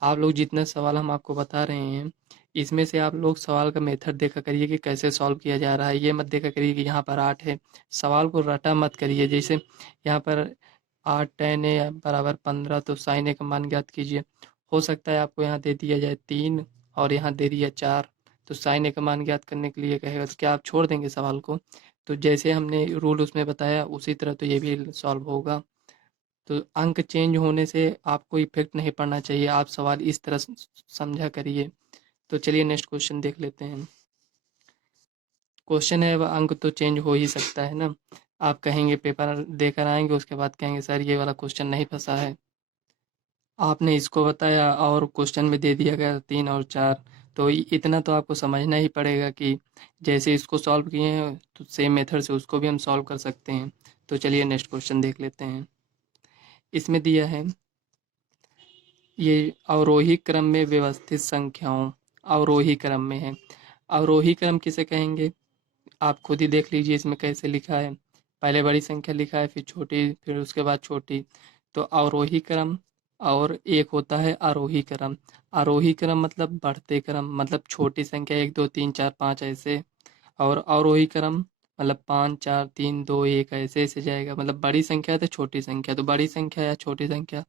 आप लोग जितने सवाल हम आपको बता रहे हैं, इसमें से आप लोग सवाल का मेथड देखा करिए कि कैसे सॉल्व किया जा रहा है। ये मत देखा करिए कि यहाँ पर 8 है, सवाल को रटा मत करिए। जैसे यहाँ पर 8 tan ए बराबर 15, तो साइन ए का मान ज्ञात कीजिए। हो सकता है आपको यहाँ दे दिया जाए 3 और यहाँ दे दिया 4, तो साइन ए का मान ज्ञात करने के लिए कहेगा, तो क्या आप छोड़ देंगे सवाल को? तो जैसे हमने रूल उसमें बताया उसी तरह तो ये भी सॉल्व होगा। तो अंक चेंज होने से आपको इफेक्ट नहीं पड़ना चाहिए, आप सवाल इस तरह समझा करिए। तो चलिए नेक्स्ट क्वेश्चन देख लेते हैं। क्वेश्चन है, वह अंक तो चेंज हो ही सकता है ना। आप कहेंगे पेपर देकर आएंगे, उसके बाद कहेंगे सर ये वाला क्वेश्चन नहीं फंसा है, आपने इसको बताया और क्वेश्चन में दे दिया गया 3 और 4। तो इतना तो आपको समझना ही पड़ेगा कि जैसे इसको सॉल्व किए हैं तो सेम मेथड से उसको भी हम सॉल्व कर सकते हैं। तो चलिए नेक्स्ट क्वेश्चन देख लेते हैं। इसमें दिया है, ये अवरोही क्रम में व्यवस्थित संख्याओं, अवरोही क्रम में है। अवरोही क्रम किसे कहेंगे? आप खुद ही देख लीजिए इसमें कैसे लिखा है। पहले बड़ी संख्या लिखा है, फिर छोटी, फिर उसके बाद छोटी। तो अवरोही क्रम और एक होता है आरोही क्रम। आरोही क्रम मतलब बढ़ते क्रम, मतलब छोटी संख्या 1 2 3 4 5 ऐसे, और अवरोही क्रम मतलब 5 4 3 2 1 ऐसे ऐसे जाएगा। मतलब बड़ी संख्या तो छोटी संख्या, तो बड़ी संख्या या छोटी संख्या,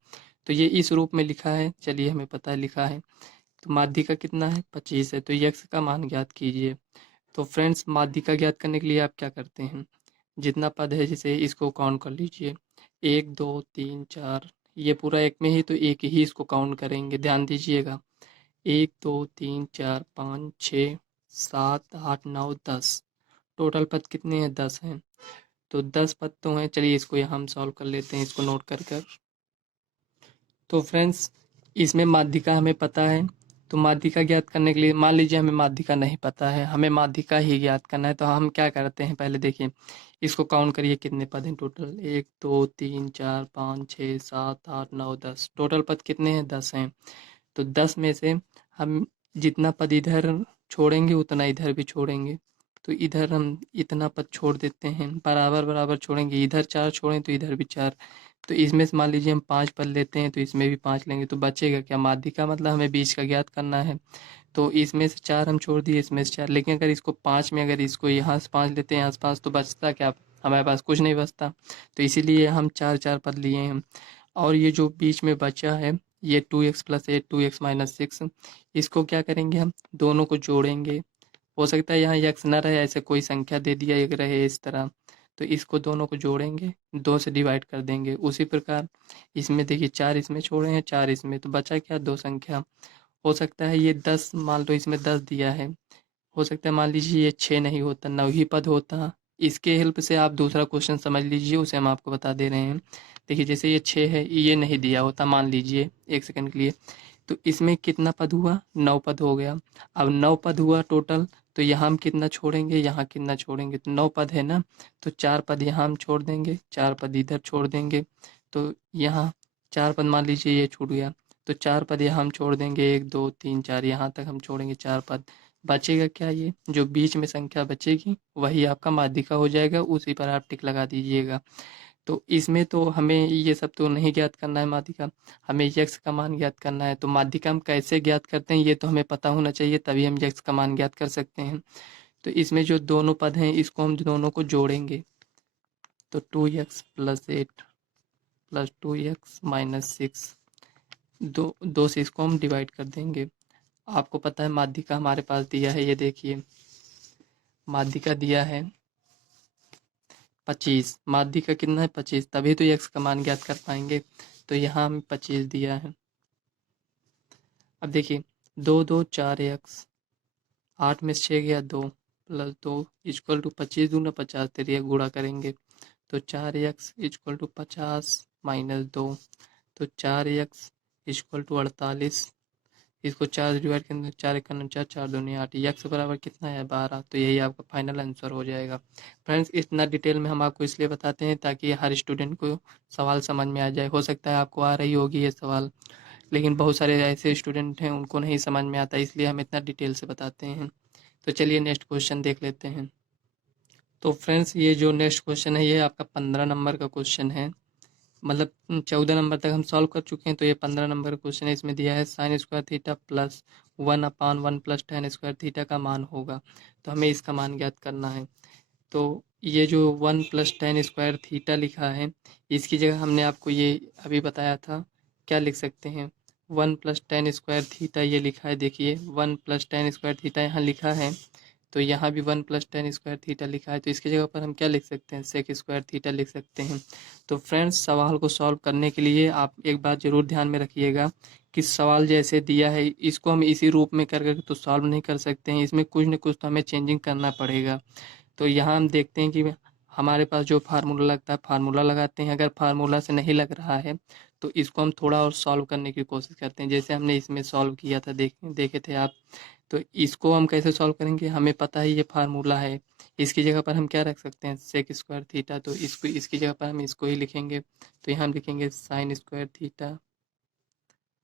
तो ये इस रूप में लिखा है। चलिए हमें पता है लिखा है। तो माध्यिका कितना है? 25 है, तो यक्स का मान ज्ञात कीजिए। तो फ्रेंड्स, माध्यिका ज्ञात करने के लिए आप क्या करते हैं? जितना पद है जैसे इसको काउंट कर लीजिए, 1 2 3 4, ये पूरा एक में ही, तो एक ही इसको काउंट करेंगे, ध्यान दीजिएगा। 1 2 3 4 5 6 7 8 9 10, टोटल पद कितने हैं? 10 हैं। तो 10 पद तो हैं। चलिए इसको यहाँ हम सॉल्व कर लेते हैं, इसको नोट कर कर। तो फ्रेंड्स, इसमें माध्यिका हमें पता है, तो माध्यिका ज्ञात करने के लिए, मान लीजिए हमें माध्यिका नहीं पता है, हमें माध्यिका ही ज्ञात करना है, तो हम क्या करते हैं? पहले देखिए इसको काउंट करिए कितने पद हैं टोटल। 1 2 3 4 5 6 7 8 9 10, टोटल पद कितने हैं? 10 हैं। तो 10 में से हम जितना पद इधर छोड़ेंगे उतना इधर भी छोड़ेंगे। तो इधर हम इतना पद छोड़ देते हैं, बराबर बराबर छोड़ेंगे, इधर 4 छोड़ें तो इधर भी 4। तो इसमें से मान लीजिए हम 5 पद लेते हैं, तो इसमें भी 5 लेंगे, तो बचेगा क्या? माध्यिका मतलब हमें बीच का ज्ञात करना है। तो इसमें से 4 हम छोड़ दिए, इसमें से 4, लेकिन अगर इसको 5 में, अगर इसको यहाँ से 5 लेते हैं, यहाँ से 5, तो बचता क्या? हमारे पास कुछ नहीं बचता। तो इसीलिए हम 4 4 पद लिए हैं। और ये जो बीच में बचा है, ये 2x प्लस 8 2x माइनस 6, इसको क्या करेंगे? हम दोनों को जोड़ेंगे। हो सकता है यहाँ x ना रहे, ऐसे कोई संख्या दे दिया एक रहे इस तरह, तो इसको दोनों को जोड़ेंगे, 2 से डिवाइड कर देंगे। उसी प्रकार इसमें देखिए 4 इसमें छोड़े हैं, 4 इसमें, तो बचा क्या? 2 संख्या। हो सकता है ये 10, मान लो इसमें 10 दिया है, हो सकता है मान लीजिए ये 6 नहीं होता, 9 ही पद होता। इसके हेल्प से आप दूसरा क्वेश्चन समझ लीजिए, उसे हम आपको बता दे रहे हैं। देखिए जैसे ये 6 है, ये नहीं दिया होता मान लीजिए, एक सेकंड के लिए, तो इसमें कितना पद हुआ? 9 पद हो गया। अब 9 पद हुआ टोटल, तो यहाँ हम कितना छोड़ेंगे, यहाँ कितना छोड़ेंगे? तो 9 पद है ना, तो 4 पद यहाँ हम छोड़ देंगे, 4 पद इधर छोड़ देंगे। तो यहाँ 4 पद मान लीजिए ये छूट गया, तो 4 पद यहाँ हम छोड़ देंगे, 1 2 3 4, यहाँ तक हम छोड़ेंगे 4 पद। बचेगा क्या? ये जो बीच में संख्या बचेगी वही आपका माध्यिका हो जाएगा, उसी पर आप टिक लगा दीजिएगा। तो इसमें तो हमें ये सब तो नहीं ज्ञात करना है माध्यिका, हमें यक्स का मान ज्ञात करना है। तो माध्यिका हम कैसे ज्ञात करते हैं ये तो हमें पता होना चाहिए, तभी हम यक्स का मान ज्ञात कर सकते हैं। तो इसमें जो दोनों पद हैं इसको हम दोनों को जोड़ेंगे, तो 2x plus 8 plus 2x minus 6, दो से इसको हम डिवाइड कर देंगे। आपको पता है माध्यिका हमारे पास दिया है, ये देखिए माध्यिका दिया है 25, माध्यिका कितना है? 25, तभी तो यक्स का मान ज्ञात कर पाएंगे। तो यहाँ हम 25 दिया है। अब देखिए 2 2 4 x, 8 में से 6 गया 2 प्लस 2 इक्वल टू 25 दूना 50 तेरी गुणा करेंगे तो 4x इक्वल टू 50 माइनस 2, तो 4x इक्वल टू 48। इसको 4 से डिवाइड करेंगे तो 4 1 4, 4 दूनी 8, x बराबर कितना है 12। तो यही आपका फाइनल आंसर हो जाएगा। फ्रेंड्स इतना डिटेल में हम आपको इसलिए बताते हैं ताकि हर स्टूडेंट को सवाल समझ में आ जाए। हो सकता है आपको आ रही होगी ये सवाल, लेकिन बहुत सारे ऐसे स्टूडेंट हैं उनको नहीं समझ में आता, इसलिए हम इतना डिटेल से बताते हैं। तो चलिए नेक्स्ट क्वेश्चन देख लेते हैं। तो फ्रेंड्स ये जो नेक्स्ट क्वेश्चन है ये आपका 15 नंबर का क्वेश्चन है, मतलब 14 नंबर तक हम सॉल्व कर चुके हैं। तो ये 15 नंबर का क्वेश्चन है। इसमें दिया है sign square theta plus 1/1 plus ten square theta का मान होगा। तो हमें इसका मान ज्ञात करना है। तो ये जो 1 प्लस टेन स्क्वायर थीटा लिखा है, इसकी जगह हमने आपको ये अभी बताया था, क्या लिख सकते हैं 1 प्लस टेन स्क्वायर थीटा ये लिखा है। देखिए 1 प्लस टेन स्क्वायर थीटा यहाँ लिखा है, तो यहाँ भी 1 प्लस टेन स्क्वायर थीटा लिखा है, तो इसकी जगह पर हम क्या लिख सकते हैं सेक स्क्वायर थीटा लिख सकते हैं। तो फ्रेंड्स सवाल को सॉल्व करने के लिए आप एक बात ज़रूर ध्यान में रखिएगा कि सवाल जैसे दिया है इसको हम इसी रूप में कर तो सॉल्व नहीं कर सकते हैं, इसमें कुछ न कुछ तो हमें चेंजिंग करना पड़ेगा। तो यहाँ हम देखते हैं कि हमारे पास जो फार्मूला लगता है फार्मूला लगाते हैं, अगर फार्मूला से नहीं लग रहा है तो इसको हम थोड़ा और सॉल्व करने की कोशिश करते हैं, जैसे हमने इसमें सॉल्व किया था, देखे थे आप। तो इसको हम कैसे सॉल्व करेंगे, हमें पता है ये फार्मूला है, इसकी जगह पर हम क्या रख सकते हैं सेक स्क्वायर थीटा, तो इसको इसकी जगह पर हम इसको ही लिखेंगे। तो यहाँ हम लिखेंगे साइन स्क्वायर थीटा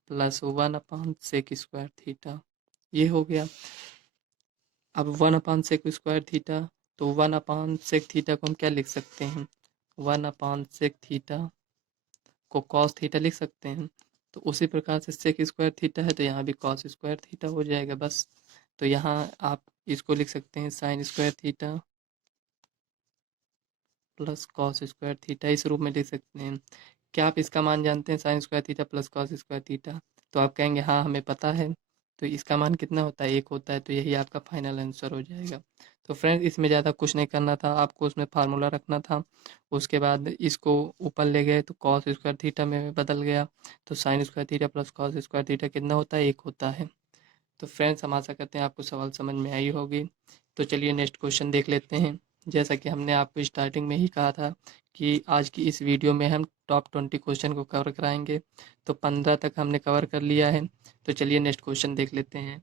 प्लस 1/सेक स्क्वायर थीटा, ये हो गया। अब 1/सेक स्क्वायर थीटा, तो 1/सेक थीटा को हम क्या लिख सकते हैं 1/सेक थीटा को कॉस थीटा लिख सकते हैं। तो उसी प्रकार से सेक स्क्वायर थीटा है तो यहाँ भी कॉस स्क्वायर थीटा हो जाएगा बस। तो यहाँ आप इसको लिख सकते हैं sign square theta plus cos square theta, इस रूप में लिख सकते हैं। क्या आप इसका मान जानते हैं sign square theta plus cos square theta, तो आप कहेंगे हाँ हमें पता है। तो इसका मान कितना होता है 1 होता है, तो यही आपका फाइनल आंसर हो जाएगा। तो फ्रेंड्स इसमें ज़्यादा कुछ नहीं करना था, आपको उसमें फार्मूला रखना था, उसके बाद इसको ऊपर ले गए तो कॉस स्क्वायर थीटा में बदल गया, तो sign square theta plus cos square theta कितना होता है 1 होता है। तो फ्रेंड्स हम आशा करते हैं आपको सवाल समझ में आई होगी। तो चलिए नेक्स्ट क्वेश्चन देख लेते हैं। जैसा कि हमने आपको स्टार्टिंग में ही कहा था कि आज की इस वीडियो में हम टॉप 20 क्वेश्चन को कवर कराएंगे, तो 15 तक हमने कवर कर लिया है। तो चलिए नेक्स्ट क्वेश्चन देख लेते हैं।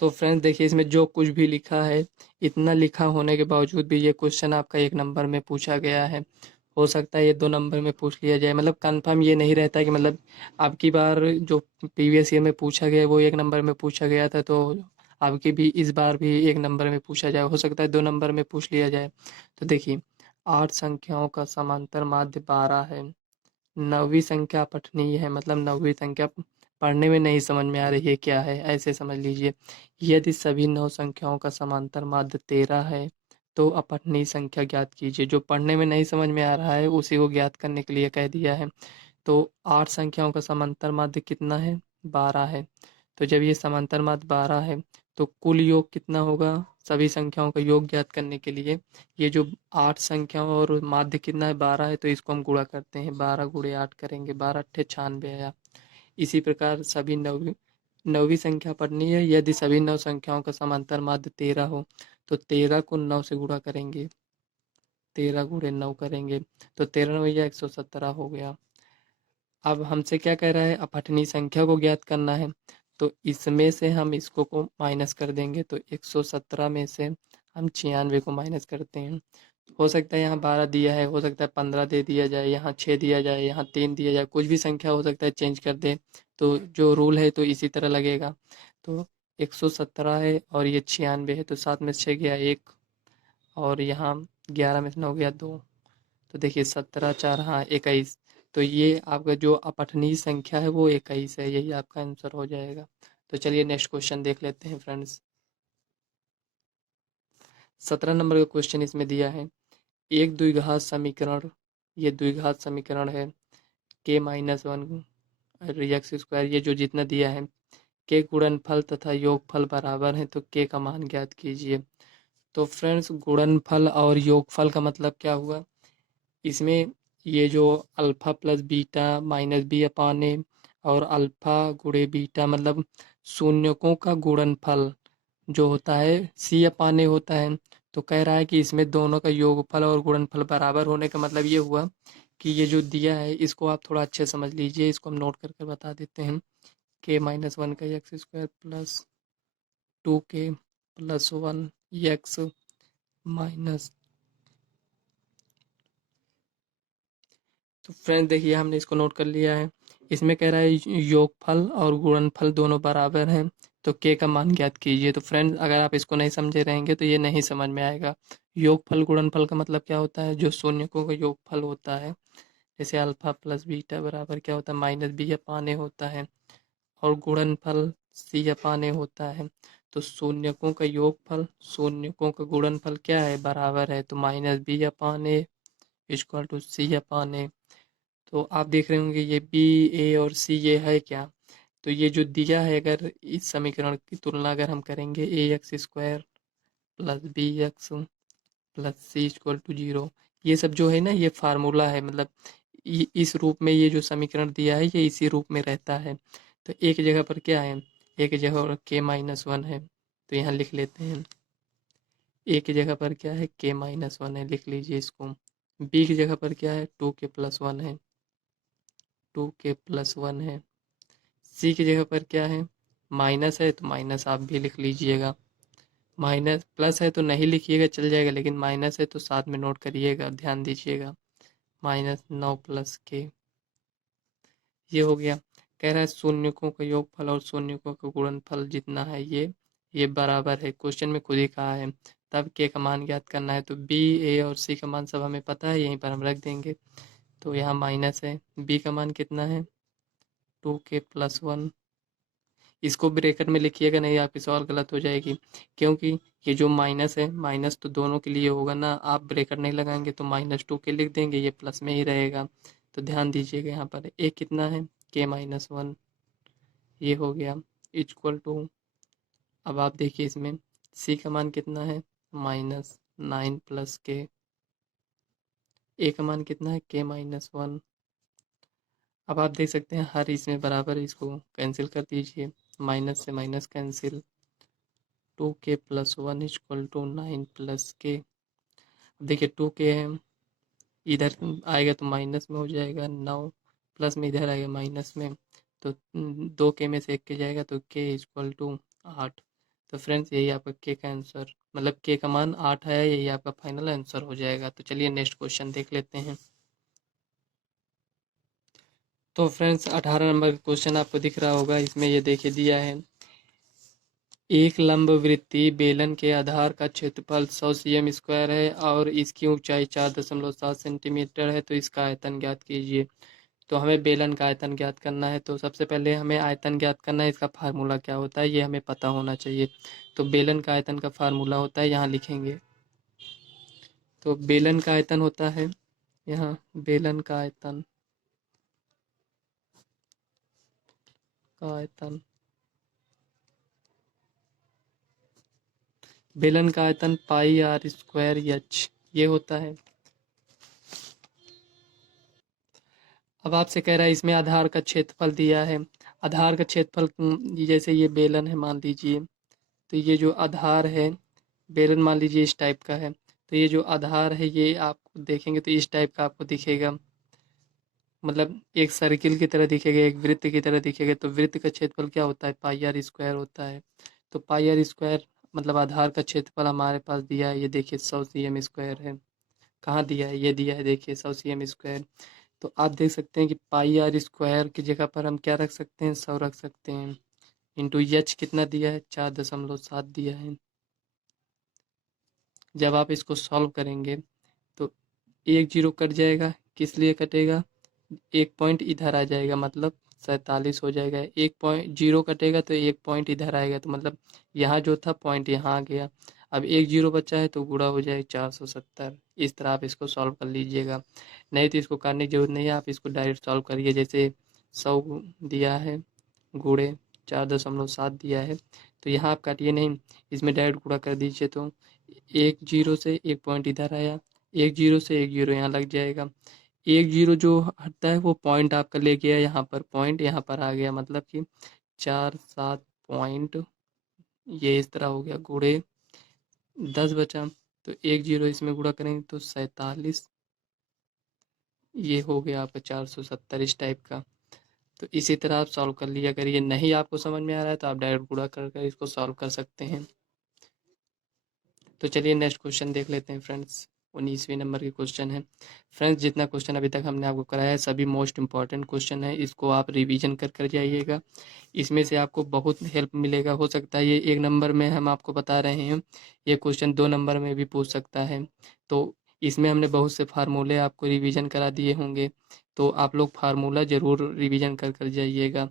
तो फ्रेंड्स देखिए इसमें जो कुछ भी लिखा है, इतना लिखा होने के बावजूद भी ये क्वेश्चन आपका 1 नंबर में पूछा गया है। हो सकता है ये 2 नंबर में पूछ लिया जाए, मतलब कंफर्म ये नहीं रहता है कि मतलब अब की बार जो प्रीवियस ईयर में पूछा गया वो 1 नंबर में पूछा गया था, तो अब की भी इस बार भी 1 नंबर में पूछा जाए, हो सकता है 2 नंबर में पूछ लिया जाए। तो देखिए 8 संख्याओं का समांतर माध्य 12 है, 9वीं संख्या पठनीय है, मतलब 9वीं संख्या पढ़ने में नहीं समझ में आ रही है क्या है, ऐसे समझ लीजिए। यदि सभी 9 संख्याओं का समांतर माध्य 13 है तो अपठनीय संख्या ज्ञात कीजिए। जो पढ़ने में नहीं समझ में आ रहा है उसी को ज्ञात करने के लिए कह दिया है। तो 8 संख्याओं का समांतर माध्य कितना है 12 है। तो जब ये समांतर माध्य 12 है तो कुल योग कितना होगा, सभी संख्याओं का योग ज्ञात करने के लिए ये जो 8 संख्याओं और माध्य कितना है 12 है, तो इसको हम गुणा करते हैं, 12 गुणे 8 करेंगे, 12 अट्ठे 96 आया। इसी प्रकार सभी नौवीं संख्या पढ़नी है, यदि सभी 9 संख्याओं का समांतर माध्य 13 हो तो 13 को 9 से गुणा करेंगे, 13 गुणे 9 करेंगे, तो 13 9 117 हो गया। अब हमसे क्या कह रहा है अपठनीय संख्या को ज्ञात करना है, तो इसमें से हम इसको को माइनस कर देंगे, तो 117 में से हम 96 को माइनस करते हैं। हो सकता है यहाँ 12 दिया है, हो सकता है 15 दे दिया जाए, यहाँ 6 दिया जाए, यहाँ 3 दिया जाए, कुछ भी संख्या हो सकता है चेंज कर दे, तो जो रूल है तो इसी तरह लगेगा। तो 117 है और ये 96 है, तो 7 में से 6 गया 1, और यहाँ 11 में से 9 गया 2, तो देखिए 17 4 हाँ 21, तो ये आपका जो अपठनीय संख्या है वो 21 है, यही आपका आंसर हो जाएगा। तो चलिए नेक्स्ट क्वेश्चन देख लेते हैं फ्रेंड्स। 17 नंबर का क्वेश्चन इसमें दिया है, एक द्विघात समीकरण, ये द्विघात समीकरण है k-1 एक्स स्क्वायर, ये जो जितना दिया है के गुणनफल तथा योगफल बराबर है, तो के का मान ज्ञात कीजिए। तो फ्रेंड्स गुणनफल और योगफल का मतलब क्या हुआ, इसमें ये जो alpha plus beta minus b upon a और अल्फा गुणे बीटा मतलब शून्यकों का गुणनफल जो होता है सी अपान ए होता है। तो कह रहा है कि इसमें दोनों का योगफल और गुणनफल बराबर होने का मतलब ये हुआ कि ये जो दिया है इसको आप थोड़ा अच्छे समझ लीजिए। इसको हम नोट करके बता देते हैं। k-1 का x square plus 2k+1 x minus. तो फ्रेंड्स देखिए हमने इसको नोट कर लिया है। इसमें कह रहा है योगफल और गुणनफल दोनों बराबर हैं तो k का मान ज्ञात कीजिए। तो फ्रेंड्स अगर आप इसको नहीं समझे रहेंगे तो ये नहीं समझ में आएगा। योगफल गुणनफल का मतलब क्या होता है, जो शून्यकों का योगफल होता है, जैसे अल्फा प्लस बीटा बराबर क्या होता है माइनस बी अपान ए होता है, और गुणनफल सी अपान ए होता है। तो शून्यकों का योगफल शून्यकों का गुणनफल क्या है, बराबर है। तो minus b upon a equal to c upon a. तो आप देख रहे होंगे ये बी ए और सी ये है क्या। तो ये जो दिया है अगर इस समीकरण की तुलना अगर हम करेंगे a x square plus b x plus c equal to 0, ये सब जो है ना ये फार्मूला है, मतलब इस रूप में ये जो समीकरण दिया है ये इसी रूप में रहता है। तो एक जगह पर क्या है, एक जगह और k-1 है तो यहाँ लिख लेते हैं। एक जगह पर क्या है k-1 है, लिख लीजिए इसको। बी की जगह पर क्या है 2k+1 है, 2k+1 है। सी की जगह पर क्या है माइनस है तो माइनस आप भी लिख लीजिएगा। माइनस प्लस है तो नहीं लिखिएगा चल जाएगा, लेकिन माइनस है तो साथ में नोट करिएगा, ध्यान दीजिएगा। -9 + k ये हो गया। कह रहा है शून्यकों का योगफल और शून्यकों का गुणनफल जितना है ये बराबर है। क्वेश्चन में खुद ही कहा है। तब के का मान ज्ञात करना है। तो बी ए और सी का मान सब हमें पता है, यहीं पर हम रख देंगे। तो यहाँ माइनस है, बी का मान कितना है 2k+1। इसको ब्रैकेट में लिखिएगा, नहीं आपकी सवाल गलत हो जाएगी, क्योंकि ये जो माइनस है माइनस तो दोनों के लिए होगा ना। आप ब्रैकेट नहीं लगाएंगे तो -2k लिख देंगे, ये प्लस में ही रहेगा। तो ध्यान दीजिएगा यहाँ पर ए कितना है k-1, ये हो गया इक्वल टू। अब आप देखिए इसमें सी का मान कितना है -9 + k, ए का मान कितना है k-1। अब आप देख सकते हैं हर इसमें बराबर, इसको कैंसिल कर दीजिए, माइनस से minus cancel. 2k+1 equal to 9 + k। देखिए 2k है, इधर आएगा तो माइनस में हो जाएगा 9, प्लस में इधर आएगा माइनस में। तो 2k में से 1 के जाएगा तो k इक्वल टू 8। तो फ्रेंड्स यही आपका k का आंसर, मतलब k का मान 8 है, यही आपका फाइनल आंसर हो जाएगा। तो चलिए नेक्स्ट क्वेश्चन देख लेते हैं। तो फ्रेंड्स 18 नंबर का क्वेश्चन आपको दिख रहा होगा, इसमें ये देखिए दिया है एक लंबवृत्तीय बेलन के आधार का क्षेत्रफल 100 cm² है और इसकी ऊंचाई 4.7 सेंटीमीटर है, तो इसका आयतन ज्ञात कीजिए। तो हमें बेलन का आयतन ज्ञात करना है। तो सबसे पहले हमें आयतन ज्ञात करना है, इसका फार्मूला क्या होता है ये हमें पता होना चाहिए। तो बेलन का आयतन का फार्मूला होता है, यहाँ लिखेंगे। तो बेलन का आयतन होता है, यहाँ बेलन का आयतन बेलन का आयतन πr² ये होता है। अब आपसे कह रहा है इसमें आधार का क्षेत्रफल दिया है। आधार का क्षेत्रफल जैसे ये बेलन है मान लीजिए, तो ये जो आधार है बेलन मान लीजिए इस टाइप का है, तो ये जो आधार है ये आप देखेंगे तो इस टाइप का आपको दिखेगा, मतलब एक सर्किल की तरह दिखेगा, एक वृत्त की तरह दिखेगा। तो वृत्त का क्षेत्रफल क्या होता है πr² होता है। तो πr² मतलब आधार का क्षेत्रफल हमारे पास दिया है, ये देखिए 100 cm² है। कहाँ दिया है, ये दिया है देखिए 100 cm²। तो आप देख सकते हैं कि πr² की जगह पर हम क्या रख सकते हैं 100 रख सकते हैं, इंटू एच कितना दिया है 4.7 दिया है। जब आप इसको सॉल्व करेंगे तो एक जीरो कट जाएगा, किस लिए कटेगा, एक पॉइंट इधर आ जाएगा मतलब 47 हो जाएगा। एक पॉइंट जीरो कटेगा तो एक पॉइंट इधर आएगा, तो मतलब यहाँ जो था पॉइंट यहाँ आ गया। अब एक जीरो बचा है तो गुणा हो जाएगा 470। इस तरह आप इसको सॉल्व कर लीजिएगा, नहीं तो इसको करने की जरूरत नहीं है, आप इसको डायरेक्ट सॉल्व करिए। जैसे 100 दिया है गुणे 4.7 दिया है, तो यहाँ आप काटिए नहीं, इसमें डायरेक्ट गुणा कर दीजिए। तो एक जीरो से एक पॉइंट इधर आया, एक जीरो से एक जीरो यहाँ लग जाएगा, एक जीरो जो हटता है वो पॉइंट आपका ले गया यहाँ पर, पॉइंट यहाँ पर आ गया, मतलब कि 4 7 पॉइंट, ये इस तरह हो गया, गुणे 10 बचा, तो एक जीरो इसमें गुणा करेंगे तो 47, ये हो गया आपका 470 इस टाइप का। तो इसी तरह आप सॉल्व कर लीजिए। अगर ये नहीं आपको समझ में आ रहा है तो आप डायरेक्ट गुणा कर कर इसको सॉल्व कर सकते हैं। तो चलिए नेक्स्ट क्वेश्चन देख लेते हैं फ्रेंड्स। 19वें नंबर के क्वेश्चन है। फ्रेंड्स जितना क्वेश्चन अभी तक हमने आपको कराया है सभी मोस्ट इंपॉर्टेंट क्वेश्चन है, इसको आप रिवीजन कर कर जाइएगा। इसमें से आपको बहुत हेल्प मिलेगा। हो सकता है ये 1 नंबर में हम आपको बता रहे हैं, ये क्वेश्चन 2 नंबर में भी पूछ सकता है। तो इसमें हमने बहुत से फार्मूले आपको रिवीजन करा दिए होंगे, तो आप लोग फार्मूला ज़रूर रिवीजन कर कर जाइएगा।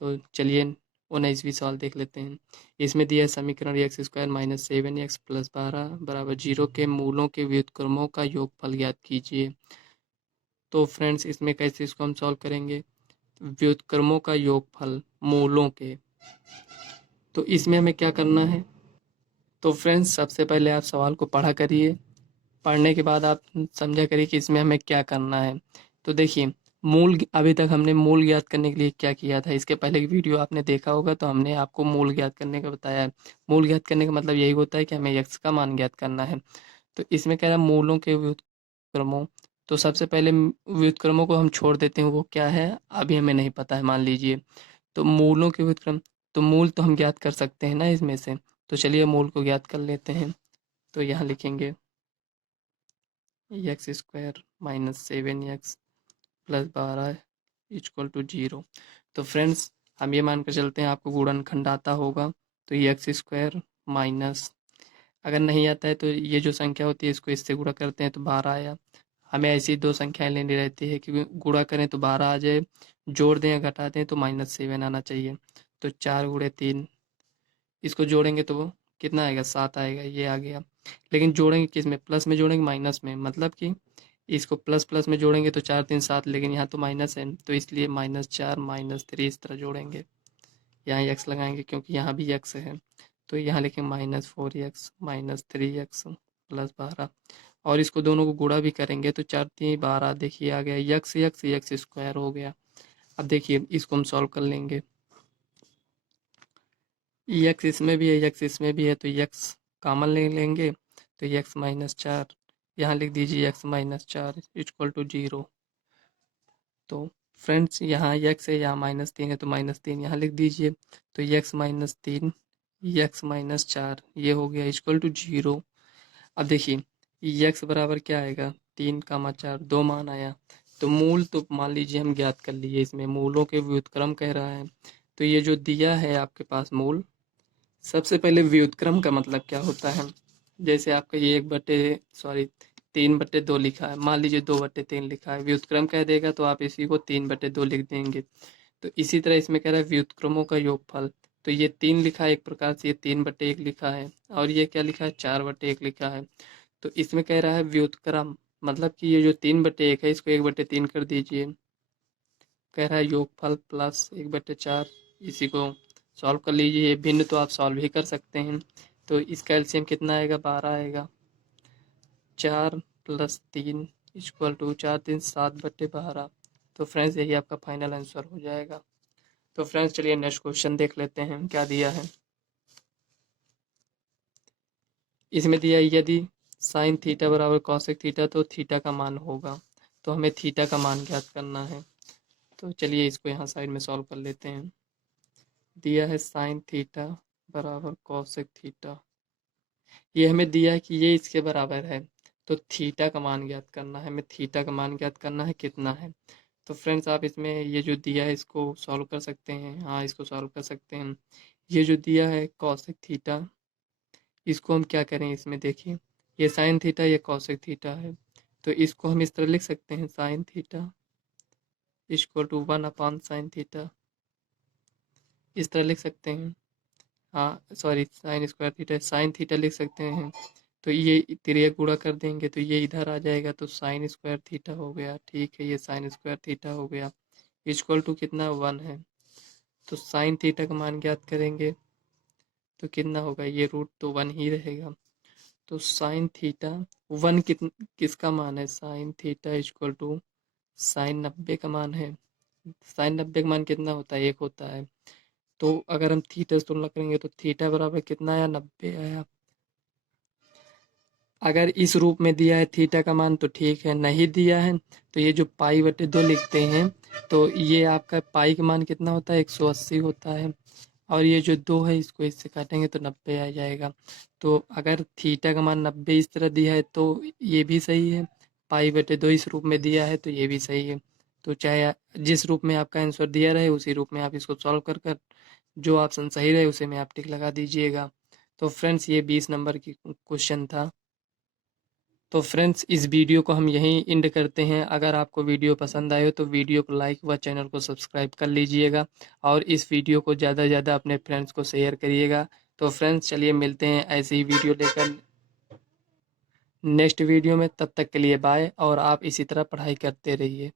तो चलिए 19वीं सवाल देख लेते हैं। इसमें दिया है समीकरण x square minus 7x plus 12 बराबर 0 के मूलों के व्युत्क्रमों का योगफल ज्ञात कीजिए। तो फ्रेंड्स इसमें कैसे इसको हम सॉल्व करेंगे, व्युत्क्रमों का योगफल मूलों के, तो इसमें हमें क्या करना है। तो फ्रेंड्स सबसे पहले आप सवाल को पढ़ा करिए, पढ़ने के बाद आप समझा करिए कि इसमें हमें क्या करना है। तो देखिए मूल, अभी तक हमने मूल ज्ञात करने के लिए क्या किया था, इसके पहले की वीडियो आपने देखा होगा, तो हमने आपको मूल ज्ञात करने का बताया है। मूल ज्ञात करने का मतलब यही होता है कि हमें x का मान ज्ञात करना है। तो इसमें कह रहा है मूलों के व्युत्क्रमों, तो सबसे पहले व्युत्क्रमों को हम छोड़ देते हैं, वो क्या है अभी हमें नहीं पता है मान लीजिए। तो मूलों के व्युत्क्रम, तो मूल तो हम ज्ञात कर सकते हैं ना इसमें से, तो चलिए मूल को ज्ञात कर लेते हैं। तो यहाँ लिखेंगे x square minus 7x plus 12 equal to 0। तो फ्रेंड्स हम ये मान कर चलते हैं आपको गुणनखंड आता होगा, तो ये एक्स स्क्वायर माइनस, अगर नहीं आता है तो ये जो संख्या होती है इसको इससे गुणा करते हैं तो 12 आया। हमें ऐसी दो संख्याएं लेनी रहती है कि गुणा करें तो 12 आ जाए, जोड़ दें या घटा दें तो -7 आना चाहिए। तो 4 × 3, इसको जोड़ेंगे तो कितना आएगा, 7 आएगा, ये आ गया। लेकिन जोड़ेंगे किस में, प्लस में जोड़ेंगे माइनस में, मतलब कि इसको प्लस प्लस में जोड़ेंगे तो 4 3 7, लेकिन यहाँ तो माइनस है तो इसलिए -4 -3 इस तरह जोड़ेंगे। यहाँ एक्स लगाएंगे क्योंकि यहाँ भी एक्स है, तो यहाँ लिखेंगे -4x -3x प्लस 12, और इसको दोनों को गुणा भी करेंगे तो 4 3 12, देखिए आ गया यक्स यक्स यक्स स्क्वायर हो गया। अब देखिए इसको हम सॉल्व कर लेंगे, यक्स इसमें भी है यक्स इसमें भी है, तो यक्स कॉमन ले लेंगे, तो x-4, यहाँ लिख दीजिए x-4 इक्वल टू 0। तो फ्रेंड्स यहाँ x है, यहाँ -3 है, तो -3 यहाँ लिख दीजिए, तो x-3 x-4 ये हो गया इक्वल टू 0। अब देखिए x बराबर क्या आएगा, 3, 4 दो मान आया, तो मूल तो मान लीजिए हम ज्ञात कर लिए, इसमें मूलों के व्युत्क्रम कह रहा है। तो ये जो दिया है आपके पास मूल, सबसे पहले व्युत्क्रम का मतलब क्या होता है, जैसे आपका ये 3/2 लिखा है, मान लीजिए 2/3 लिखा है, व्युत्क्रम कह देगा तो आप इसी को 3/2 लिख देंगे। तो इसी तरह इसमें कह रहा है व्युत्क्रमों का योगफल, तो ये 3 लिखा है एक प्रकार से, ये 3/1 लिखा है, और ये क्या लिखा है 4/1 लिखा है। तो इसमें कह रहा है व्युत्क्रम, मतलब कि ये जो 3/1 है इसको 1/3 कर दीजिए, कह रहा है योगफल प्लस 1/4, इसी को सॉल्व कर लीजिए। ये भिन्न तो आप सॉल्व ही कर सकते हैं, तो इसका एलसीएम कितना आएगा, 12 आएगा। 4 + 3 इक्वल टू 4 3 7/12। तो फ्रेंड्स यही आपका फाइनल आंसर हो जाएगा। तो फ्रेंड्स चलिए नेक्स्ट क्वेश्चन देख लेते हैं क्या दिया है। इसमें दिया है यदि साइन थीटा बराबर कॉसेक थीटा तो थीटा का मान होगा, तो हमें थीटा का मान ज्ञात करना है। तो चलिए इसको यहाँ साइड में सॉल्व कर लेते हैं। दिया है साइन थीटा बराबर कॉसेक थीटा, ये हमें दिया है कि ये इसके बराबर है, तो थीटा का मान ज्ञात करना है, हमें थीटा का मान ज्ञात करना है कितना है। तो फ्रेंड्स आप इसमें ये जो दिया है इसको सॉल्व कर सकते हैं, हाँ इसको सॉल्व कर सकते हैं। ये जो दिया है कॉसेक थीटा, इसको हम क्या करें, इसमें देखिए ये साइन थीटा ये कॉसेक थीटा है, तो इसको हम इस तरह लिख सकते हैं, sine theta equal to 1/sin theta, इस तरह लिख सकते हैं। हाँ sorry, sine square theta sine theta लिख सकते हैं। तो ये तिर्यक गुणा कर देंगे तो ये इधर आ जाएगा, तो साइन स्क्वायर थीटा हो गया, ठीक है ये साइन स्क्वायर थीटा हो गया, इक्वल टू कितना 1 है। तो साइन थीटा का मान ज्ञात करेंगे तो कितना होगा, ये रूट तो 1 ही रहेगा। तो साइन थीटा वन किसका मान है? Sine theta equal to sine 90 का मान है। साइन 90 का मान कितना होता है? 1 होता है। तो अगर हम थीटा से तुलना करेंगे तो थीटा बराबर कितना आया? 90 आया। अगर इस रूप में दिया है थीटा का मान तो ठीक है, नहीं दिया है तो ये जो पाई बटे 2 लिखते हैं तो ये आपका पाई का मान कितना होता है? 180 होता है। और ये जो 2 है इसको इससे काटेंगे तो 90 आ जाएगा। तो अगर थीटा का मान 90 इस तरह दिया है तो ये भी सही है, पाई बटे 2 इस रूप में दिया है तो ये भी सही है। तो चाहे जिस रूप में आपका आंसर दिया रहे उसी रूप में आप इसको सॉल्व कर कर जो ऑप्शन सही रहे उसे में आप टिक लगा दीजिएगा। तो फ्रेंड्स ये 20 नंबर की क्वेश्चन था। तो फ्रेंड्स इस वीडियो को हम यहीं एंड करते हैं। अगर आपको वीडियो पसंद आए तो वीडियो को लाइक व चैनल को सब्सक्राइब कर लीजिएगा और इस वीडियो को ज़्यादा से ज़्यादा अपने फ्रेंड्स को शेयर करिएगा। तो फ्रेंड्स चलिए मिलते हैं ऐसे ही वीडियो लेकर नेक्स्ट वीडियो में। तब तक के लिए बाय और आप इसी तरह पढ़ाई करते रहिए।